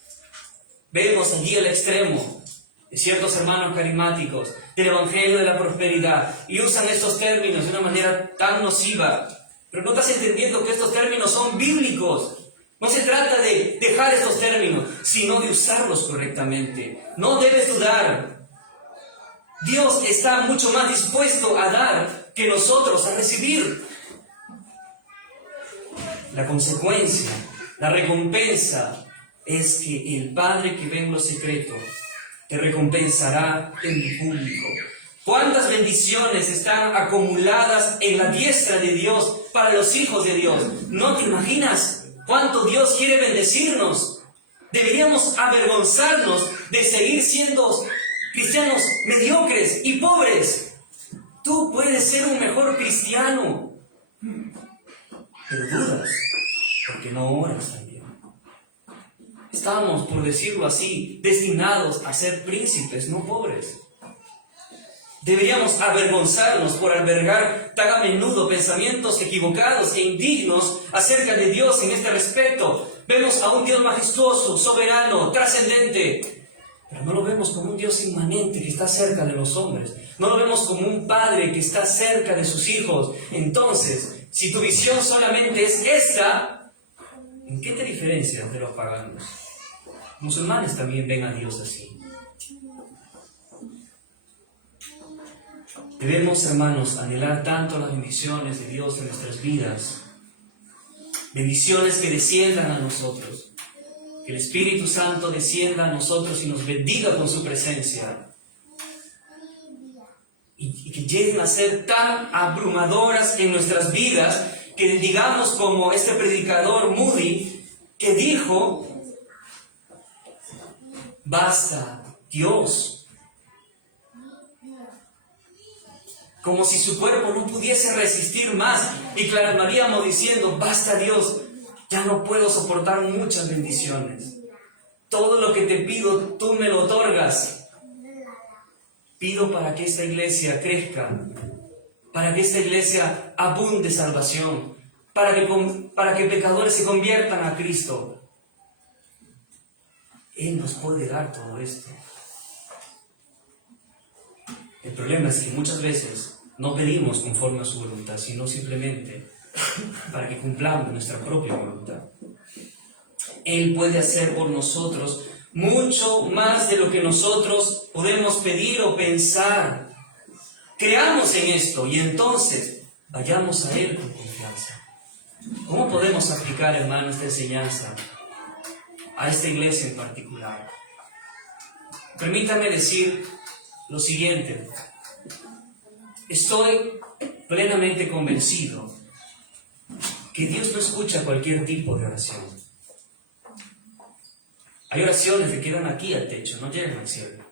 Vemos allí el extremo de ciertos hermanos carismáticos del Evangelio de la Prosperidad y usan estos términos de una manera tan nociva. Pero no estás entendiendo que estos términos son bíblicos. No se trata de dejar estos términos, sino de usarlos correctamente. No debes dudar. Dios está mucho más dispuesto a dar que nosotros a recibir. La consecuencia, la recompensa, es que el Padre que ve en lo secreto te recompensará en público. ¿Cuántas bendiciones están acumuladas en la diestra de Dios para los hijos de Dios? ¿No te imaginas cuánto Dios quiere bendecirnos? Deberíamos avergonzarnos de seguir siendo cristianos mediocres y pobres. Tú puedes ser un mejor cristiano, pero dudas porque no oras también. Estamos, por decirlo así, destinados a ser príncipes, no pobres. Deberíamos avergonzarnos por albergar tan a menudo pensamientos equivocados e indignos acerca de Dios en este respecto. Vemos a un Dios majestuoso, soberano, trascendente, pero no lo vemos como un Dios inmanente que está cerca de los hombres. No lo vemos como un padre que está cerca de sus hijos. Entonces, si tu visión solamente es esta, ¿en qué te diferencias de los paganos? Musulmanes también ven a Dios así. Debemos, hermanos, anhelar tanto las bendiciones de Dios en nuestras vidas, bendiciones que desciendan a nosotros, que el Espíritu Santo descienda a nosotros y nos bendiga con su presencia, y que lleguen a ser tan abrumadoras en nuestras vidas, que digamos como este predicador Moody, que dijo: basta, Dios. Como si su cuerpo no pudiese resistir más, y clamaríamos diciendo: basta, Dios, ya no puedo soportar muchas bendiciones. Todo lo que te pido, tú me lo otorgas. Pido para que esta iglesia crezca, para que esta iglesia abunde salvación, para que pecadores se conviertan a Cristo. Él nos puede dar todo esto. El problema es que muchas veces no pedimos conforme a su voluntad, sino simplemente para que cumplamos nuestra propia voluntad. Él puede hacer por nosotros mucho más de lo que nosotros podemos pedir o pensar. Creamos en esto y entonces vayamos a Él con confianza. ¿Cómo podemos aplicar, hermanos, esta enseñanza a esta iglesia en particular? Permítame decir lo siguiente: estoy plenamente convencido que Dios no escucha cualquier tipo de oración. Hay oraciones que quedan aquí al techo, no llegan al cielo.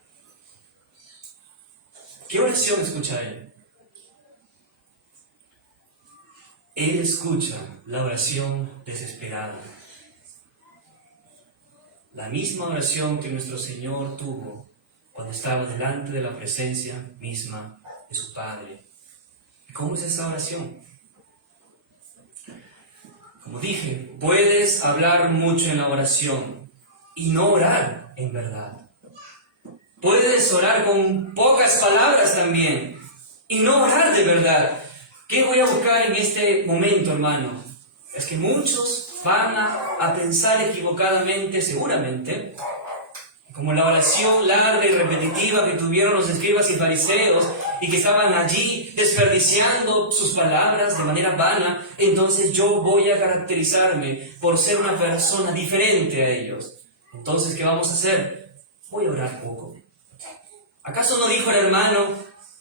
¿Qué oración escucha Él? Él escucha la oración desesperada. La misma oración que nuestro Señor tuvo cuando estaba delante de la presencia misma de su Padre. ¿Y cómo es esa oración? Como dije, puedes hablar mucho en la oración y no orar en verdad. Puedes orar con pocas palabras también y no orar de verdad. ¿Qué voy a buscar en este momento, hermano? Es que muchos van a pensar equivocadamente, seguramente, como la oración larga y repetitiva que tuvieron los escribas y fariseos y que estaban allí desperdiciando sus palabras de manera vana. Entonces yo voy a caracterizarme por ser una persona diferente a ellos. Entonces, ¿qué vamos a hacer? Voy a orar poco. ¿Acaso no dijo el hermano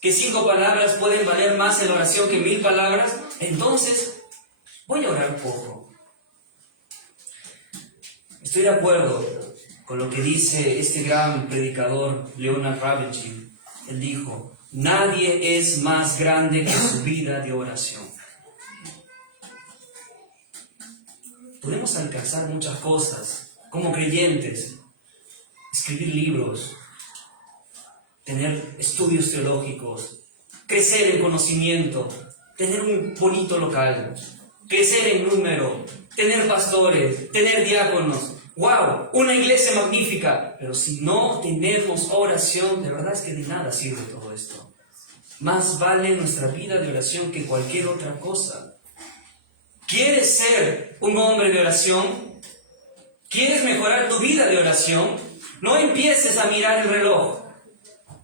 que 5 palabras pueden valer más en la oración que 1000 palabras? Entonces, voy a orar poco. Estoy de acuerdo con lo que dice este gran predicador Leonard Ravenhill. Él dijo: nadie es más grande que su vida de oración. podemos alcanzar muchas cosas como creyentes, escribir libros, tener estudios teológicos, crecer en conocimiento, tener un bonito local, crecer en número, tener pastores, tener diáconos. ¡Wow! Una iglesia magnífica. Pero si no tenemos oración, de verdad es que de nada sirve todo esto. Más vale nuestra vida de oración que cualquier otra cosa. ¿Quieres ser un hombre de oración? ¿Quieres mejorar tu vida de oración? No empieces a mirar el reloj.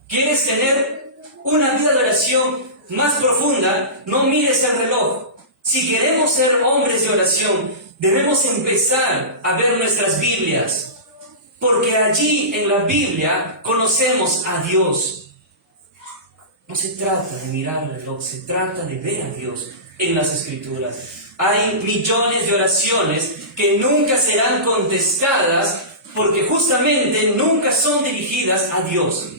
¿Quieres tener una vida de oración más profunda? No mires el reloj. Si queremos ser hombres de oración, debemos empezar a ver nuestras Biblias, porque allí en la Biblia conocemos a Dios. No se trata de mirar el reloj, se trata de ver a Dios en las Escrituras. Hay millones de oraciones que nunca serán contestadas porque justamente nunca son dirigidas a Dios,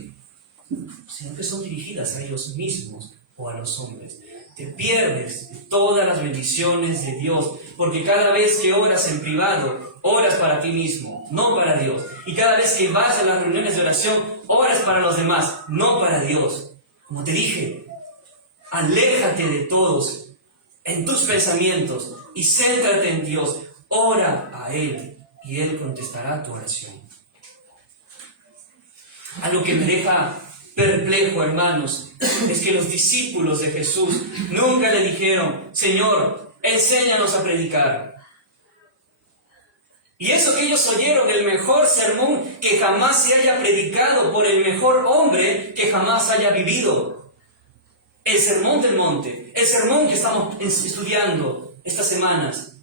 sino que son dirigidas a ellos mismos o a los hombres. Te pierdes de todas las bendiciones de Dios, porque cada vez que oras en privado, oras para ti mismo, no para Dios. Y cada vez que vas a las reuniones de oración, oras para los demás, no para Dios. Como te dije, aléjate de todos en tus pensamientos y céntrate en Dios. Ora a Él y Él contestará tu oración. Algo que me deja perplejo, hermanos, es que los discípulos de Jesús nunca le dijeron: Señor, enséñanos a predicar. Y eso que ellos oyeron el mejor sermón que jamás se haya predicado por el mejor hombre que jamás haya vivido. El sermón del monte, el sermón que estamos estudiando estas semanas.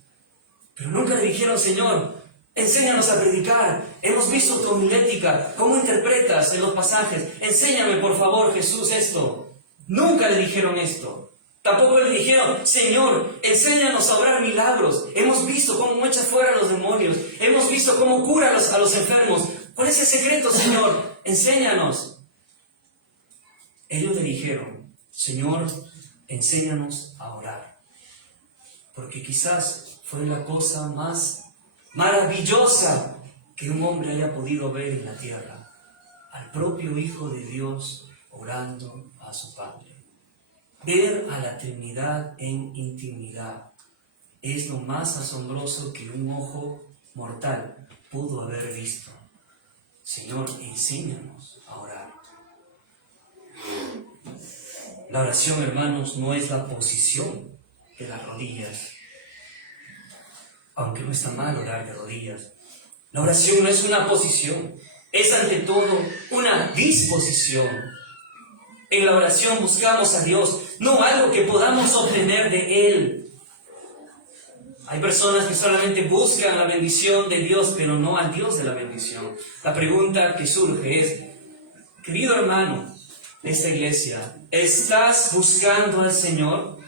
Pero nunca le dijeron: Señor, enséñanos a predicar. Hemos visto tu homilética, cómo interpretas en los pasajes. Enséñame, por favor, Jesús, esto. Nunca le dijeron esto. Tampoco le dijeron: Señor, enséñanos a obrar milagros. Hemos visto cómo echas fuera a los demonios. Hemos visto cómo cura a los enfermos. ¿Cuál es el secreto, Señor? Enséñanos. Ellos le dijeron: Señor, enséñanos a orar. Porque quizás fue la cosa más maravillosa que un hombre haya podido ver en la tierra, al propio Hijo de Dios orando a su Padre. Ver a la Trinidad en intimidad es lo más asombroso que un ojo mortal pudo haber visto. Señor, enséñanos a orar. La oración, hermanos, no es la posición de las rodillas, aunque no está mal orar de rodillas. La oración no es una posición, es ante todo una disposición. En la oración buscamos a Dios, no algo que podamos obtener de Él. Hay personas que solamente buscan la bendición de Dios, pero no al Dios de la bendición. La pregunta que surge es: querido hermano de esta iglesia, ¿estás buscando al Señor?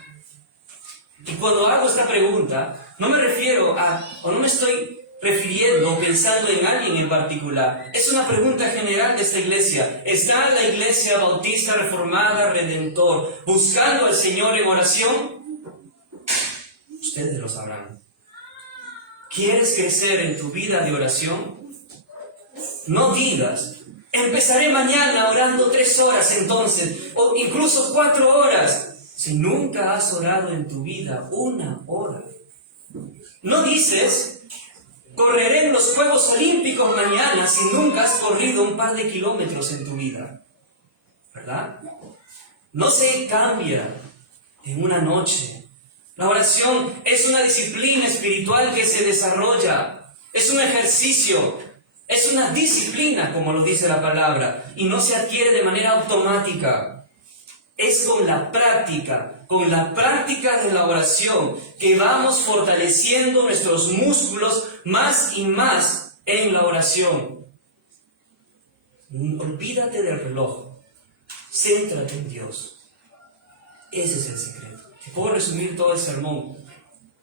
Y cuando hago esta pregunta, no me refiero o no me estoy refiriendo o pensando en alguien en particular. Es una pregunta general de esta iglesia. ¿Está la Iglesia Bautista Reformada Redentor buscando al Señor en oración? Ustedes lo sabrán. ¿Quieres crecer en tu vida de oración? No digas: empezaré mañana orando 3 horas entonces, o incluso 4 horas. Si nunca has orado en tu vida 1 hora. No dices: correré en los Juegos Olímpicos mañana, si nunca has corrido un par de kilómetros en tu vida. ¿Verdad? No se cambia en una noche. La oración es una disciplina espiritual que se desarrolla. Es un ejercicio. Es una disciplina, como lo dice la palabra. Y no se adquiere de manera automática. Es con la práctica de la oración, que vamos fortaleciendo nuestros músculos más y más en la oración. Olvídate del reloj, céntrate en Dios. Ese es el secreto. Te puedo resumir todo el sermón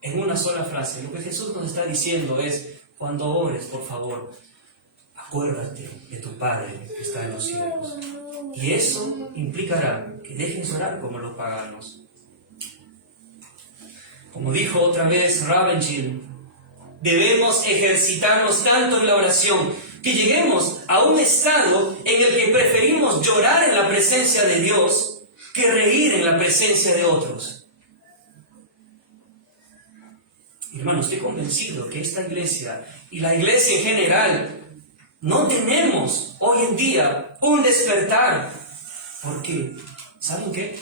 en una sola frase. Lo que Jesús nos está diciendo es: cuando ores, por favor, acuérdate de tu Padre que está en los cielos. Y eso implicará que dejes orar como los paganos. Como dijo otra vez Ravenhill, debemos ejercitarnos tanto en la oración que lleguemos a un estado en el que preferimos llorar en la presencia de Dios que reír en la presencia de otros. Hermano, estoy convencido que esta iglesia y la iglesia en general no tenemos hoy en día un despertar. Porque, ¿saben qué?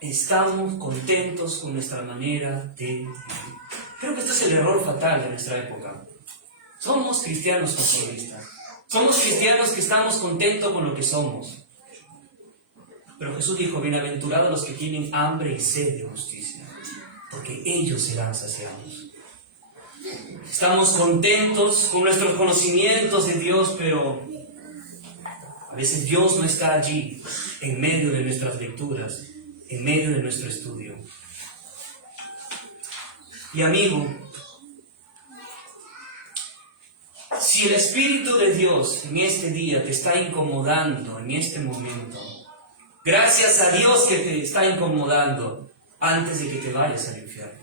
Estamos contentos con nuestra manera de vivir. Creo que este es el error fatal de nuestra época. Somos cristianos conformistas. Somos cristianos que estamos contentos con lo que somos. Pero Jesús dijo, bienaventurados los que tienen hambre y sed de justicia, porque ellos serán saciados. Estamos contentos con nuestros conocimientos de Dios, pero a veces Dios no está allí, en medio de nuestras lecturas, en medio de nuestro estudio. Y amigo, si el Espíritu de Dios en este día te está incomodando, en este momento, gracias a Dios que te está incomodando antes de que te vayas al infierno.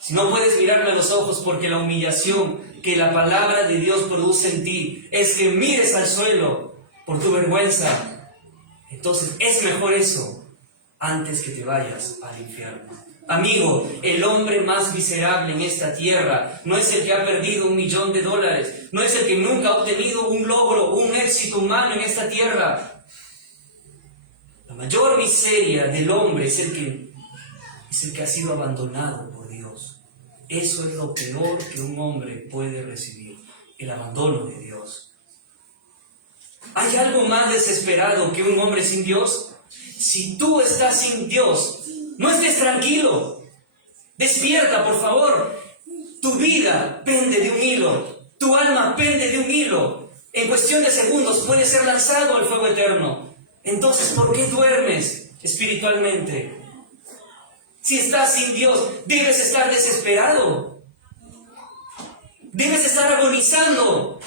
Si no puedes mirarme a los ojos porque la humillación que la palabra de Dios produce en ti es que mires al suelo por tu vergüenza, entonces es mejor eso antes que te vayas al infierno. Amigo, el hombre más miserable en esta tierra no es el que ha perdido $1.000.000, no es el que nunca ha obtenido un logro, un éxito humano en esta tierra. La mayor miseria del hombre es el que ha sido abandonado por Dios. Eso es lo peor que un hombre puede recibir, el abandono de Dios. ¿Hay algo más desesperado que un hombre sin Dios? Si tú estás sin Dios, no estés tranquilo. Despierta, por favor. Tu vida pende de un hilo. Tu alma pende de un hilo. En cuestión de segundos puede ser lanzado al fuego eterno. Entonces, ¿por qué duermes espiritualmente? Si estás sin Dios, debes estar desesperado. Debes estar agonizando.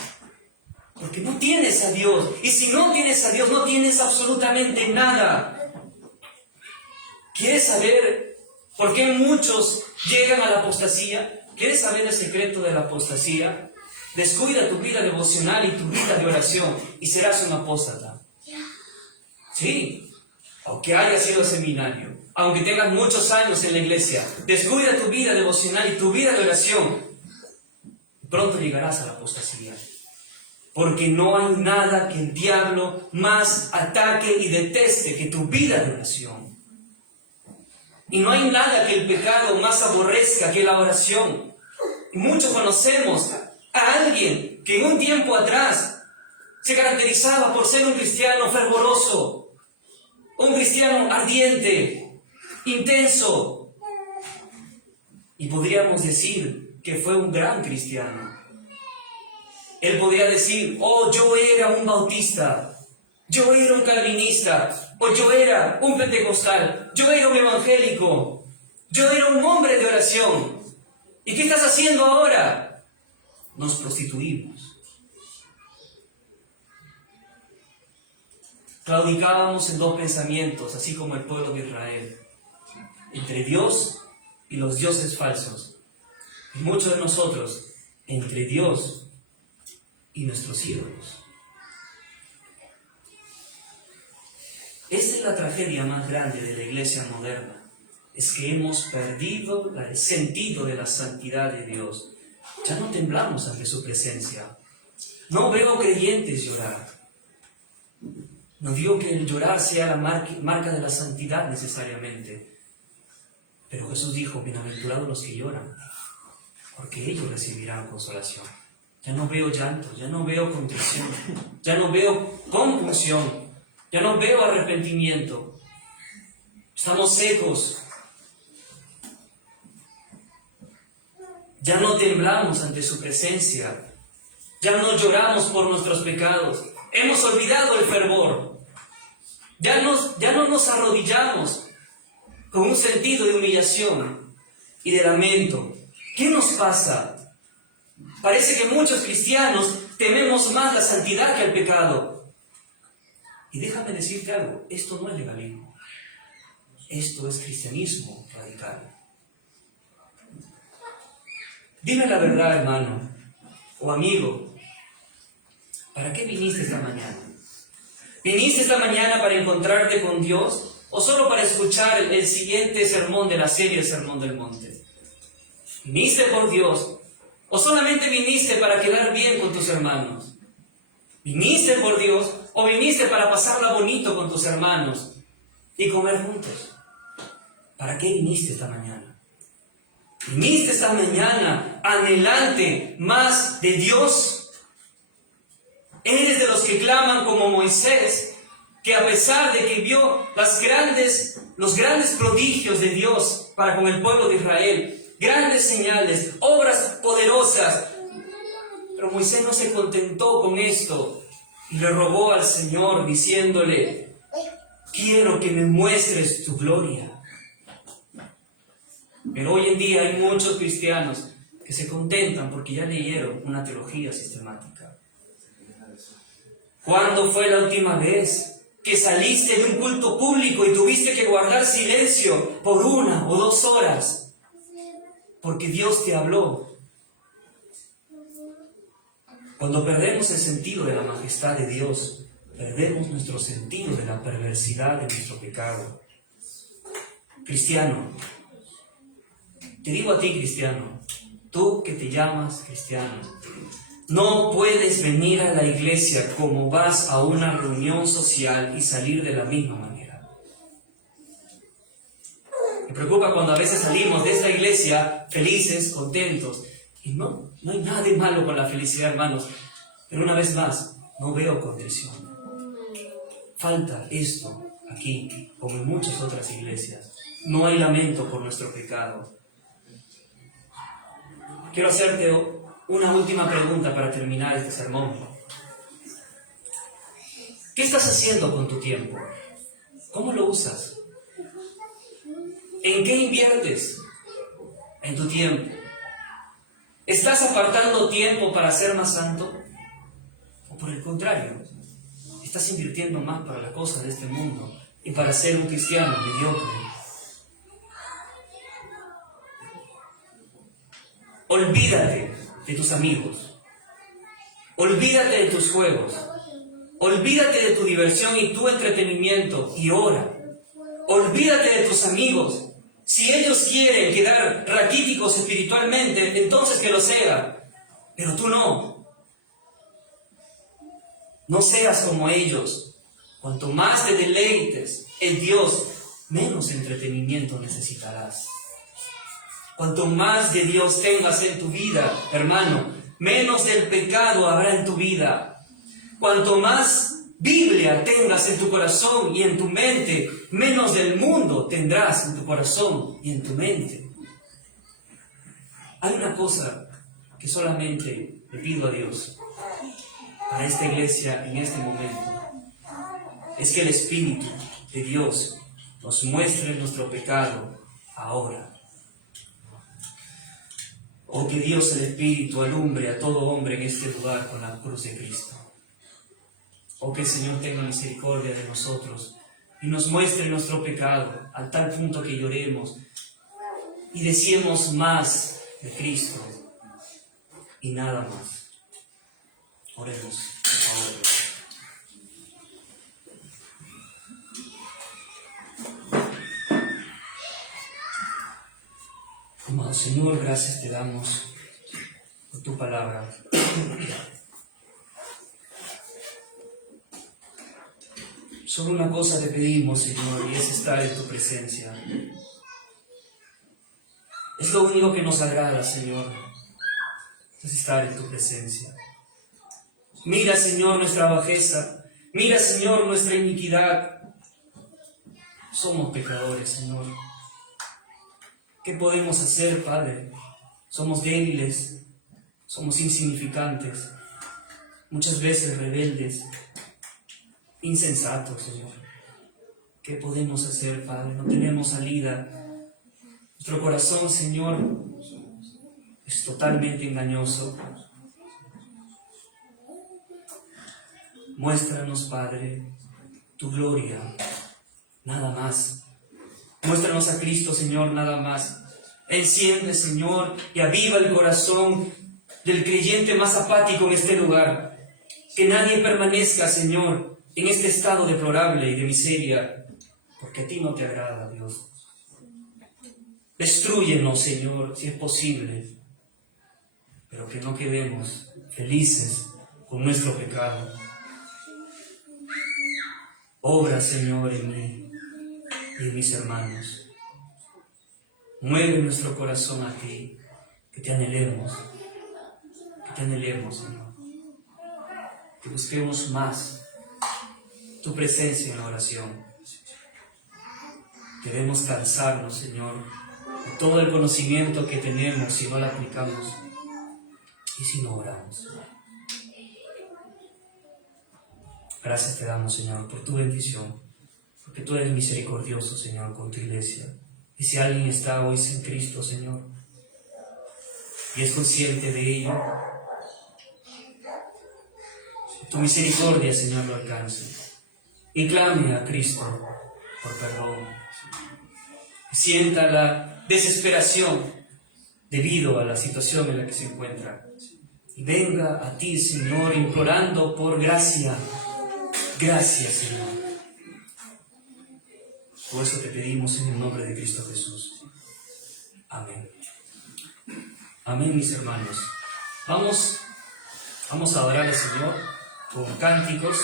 Porque no tienes a Dios. Y si no tienes a Dios, no tienes absolutamente nada. ¿Quieres saber por qué muchos llegan a la apostasía? ¿Quieres saber el secreto de la apostasía? Descuida tu vida devocional y tu vida de oración y serás un apóstata. Sí, aunque hayas ido al seminario, aunque tengas muchos años en la iglesia, descuida tu vida devocional y tu vida de oración. Pronto llegarás a la apostasía. Porque no hay nada que el diablo más ataque y deteste que tu vida de oración. Y no hay nada que el pecado más aborrezca que la oración. Y muchos conocemos a alguien que en un tiempo atrás se caracterizaba por ser un cristiano fervoroso, un cristiano ardiente, intenso. Y podríamos decir que fue un gran cristiano. Él podría decir, oh, yo era un bautista, yo era un calvinista, o yo era un pentecostal, yo era un evangélico, yo era un hombre de oración. ¿Y qué estás haciendo ahora? Nos prostituimos. Claudicábamos en dos pensamientos, así como el pueblo de Israel, entre Dios y los dioses falsos. Y muchos de nosotros, entre Dios y nuestros ídolos. Esta es la tragedia más grande de la iglesia moderna. Es que hemos perdido el sentido de la santidad de Dios. Ya no temblamos ante su presencia. No veo creyentes llorar. No digo que el llorar sea la marca de la santidad necesariamente. Pero Jesús dijo, bienaventurados los que lloran, porque ellos recibirán consolación. Ya no veo llanto, ya no veo contrición, ya no veo compunción, ya no veo arrepentimiento. Estamos secos. Ya no temblamos ante su presencia. Ya no lloramos por nuestros pecados. Hemos olvidado el fervor. Ya no nos arrodillamos con un sentido de humillación y de lamento. ¿Qué nos pasa? Parece que muchos cristianos tememos más la santidad que el pecado. Y déjame decirte algo, esto no es legalismo. Esto es cristianismo radical. Dime la verdad, hermano o amigo. ¿Para qué viniste esta mañana? ¿Viniste esta mañana para encontrarte con Dios o solo para escuchar el siguiente sermón de la serie El Sermón del Monte? ¿Viniste por Dios o solamente viniste para quedar bien con tus hermanos? ¿Viniste por Dios o viniste para pasarla bonito con tus hermanos y comer juntos? ¿Para qué viniste esta mañana? ¿Viniste esta mañana anhelante más de Dios? ¿Eres de los que claman como Moisés, que a pesar de que vio los grandes prodigios de Dios para con el pueblo de Israel, grandes señales, obras poderosas, pero Moisés no se contentó con esto y le rogó al Señor diciéndole: quiero que me muestres tu gloria? Pero hoy en día hay muchos cristianos que se contentan porque ya leyeron una teología sistemática. ¿Cuándo fue la última vez que saliste de un culto público y tuviste que guardar silencio por 1 o 2 horas? Porque Dios te habló. Cuando perdemos el sentido de la majestad de Dios, perdemos nuestro sentido de la perversidad de nuestro pecado. Cristiano, te digo a ti, cristiano, tú que te llamas cristiano, no puedes venir a la iglesia como vas a una reunión social y salir de la misma manera. Me preocupa cuando a veces salimos de esta iglesia felices, contentos. Y no hay nada de malo con la felicidad, hermanos. Pero una vez más, no veo contrición. Falta esto aquí, como en muchas otras iglesias. No hay lamento por nuestro pecado. Quiero hacerte una última pregunta para terminar este sermón. ¿Qué estás haciendo con tu tiempo? ¿Cómo lo usas? ¿En qué inviertes en tu tiempo? ¿Estás apartando tiempo para ser más santo? ¿O por el contrario, estás invirtiendo más para las cosas de este mundo y para ser un cristiano mediocre? Olvídate de tus amigos. Olvídate de tus juegos. Olvídate de tu diversión y tu entretenimiento y ora. Olvídate de tus amigos. Si ellos quieren quedar raquíticos espiritualmente, entonces que lo sean. Pero tú no. No seas como ellos. Cuanto más te deleites en Dios, menos entretenimiento necesitarás. Cuanto más de Dios tengas en tu vida, hermano, menos del pecado habrá en tu vida. Cuanto más Biblia tengas en tu corazón y en tu mente, menos del mundo tendrás en tu corazón y en tu mente. Hay una cosa que solamente le pido a Dios para esta iglesia en este momento. Es que el Espíritu de Dios nos muestre nuestro pecado ahora. O que Dios el Espíritu alumbre a todo hombre en este lugar con la cruz de Cristo. O que el Señor tenga misericordia de nosotros y nos muestre nuestro pecado a tal punto que lloremos y deseemos más de Cristo y nada más. Oremos, por favor. Amado Señor, gracias te damos por tu palabra. Solo una cosa te pedimos, Señor, y es estar en tu presencia. Es lo único que nos agrada, Señor, es estar en tu presencia. Mira, Señor, nuestra bajeza. Mira, Señor, nuestra iniquidad. Somos pecadores, Señor. ¿Qué podemos hacer, Padre? Somos débiles, somos insignificantes, muchas veces rebeldes, insensatos, Señor. ¿Qué podemos hacer, Padre? No tenemos salida. Nuestro corazón, Señor, es totalmente engañoso. Muéstranos, Padre, tu gloria, nada más. Muéstranos a Cristo, Señor, nada más. Enciende, Señor, y aviva el corazón del creyente más apático en este lugar. Que nadie permanezca, Señor, en este estado deplorable y de miseria, porque a ti no te agrada, Dios. Destrúyenos, Señor, si es posible, pero que no quedemos felices con nuestro pecado. Obra, Señor, en mí y en mis hermanos. Mueve nuestro corazón a ti, que te anhelemos, Señor. Que busquemos más tu presencia en la oración. Debemos cansarnos, Señor, de todo el conocimiento que tenemos si no lo aplicamos y si no oramos. Gracias te damos, Señor, por tu bendición, porque tú eres misericordioso, Señor, con tu iglesia. Y si alguien está hoy sin Cristo, Señor, y es consciente de ello, tu misericordia, Señor, lo alcance. Y clame a Cristo por perdón. Sienta la desesperación debido a la situación en la que se encuentra. Y venga a ti, Señor, implorando por gracia. Gracias, Señor. Por eso te pedimos en el nombre de Cristo Jesús. Amén. Amén, mis hermanos. Vamos a adorar al Señor con cánticos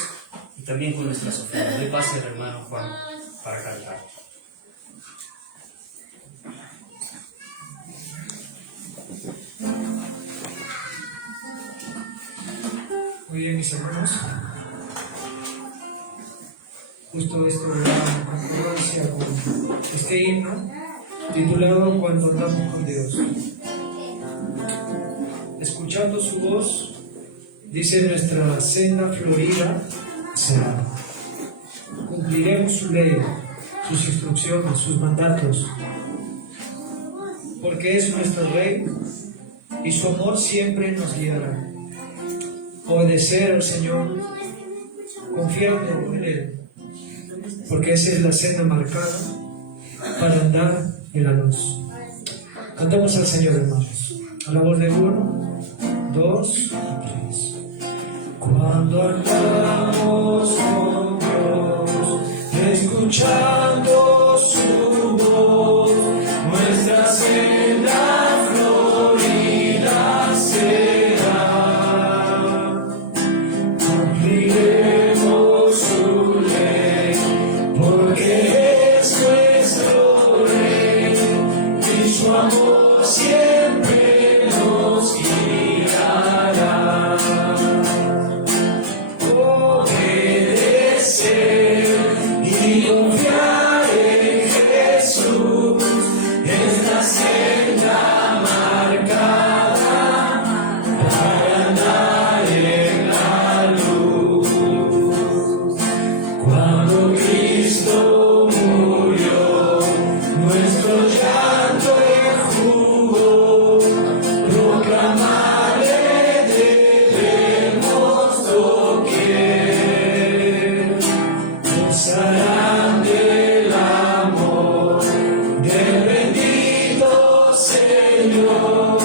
y también con nuestras ofrendas. Le pase al hermano Juan para cantar. Muy bien, mis hermanos. Justo esto da concordancia con este himno titulado Cuando andamos con Dios. Escuchando su voz, dice nuestra senda florida será. Cumpliremos su ley, sus instrucciones, sus mandatos, porque es nuestro Rey y su amor siempre nos guiará. Obedecer al Señor, confiando en Él, porque esa es la senda marcada para andar en la luz. Cantamos al Señor, hermanos, a la voz de 1, 2 y 3. Cuando andamos con Dios, escuchando su voz, nuestra senda florida será. Cumpliremos su ley, porque es nuestro Rey, y su amor siempre nos guiará. Obedecer y confiar en Jesús es la senda marcada para andar en la luz. Cuando Cristo murió, nuestro llanto enjugó, proclamarle debemos doquier. Gozarán del amor del bendito Señor,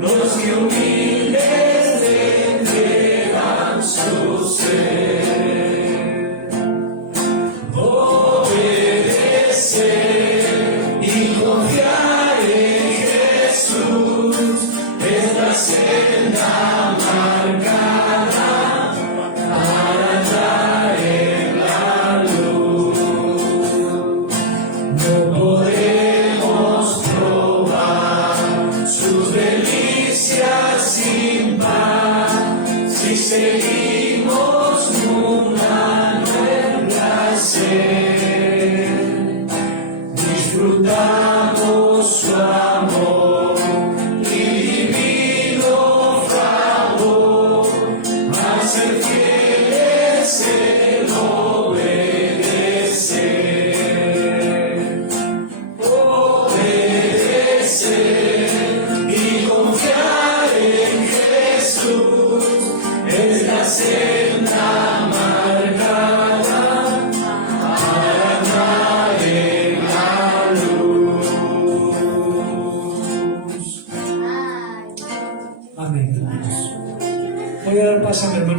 los que humildes le entregan su ser. Obedecer y confiar en Jesús es la senda marcada para andar en la luz. No podemos probar sus delicias sin pan si seguimos mudando el placer. Disfrutamos su amor y divino favor, mas ser fieles el obedecer. Obedecer y confiar en Jesús es la senda marcada para andar en la luz. casa, mi hermano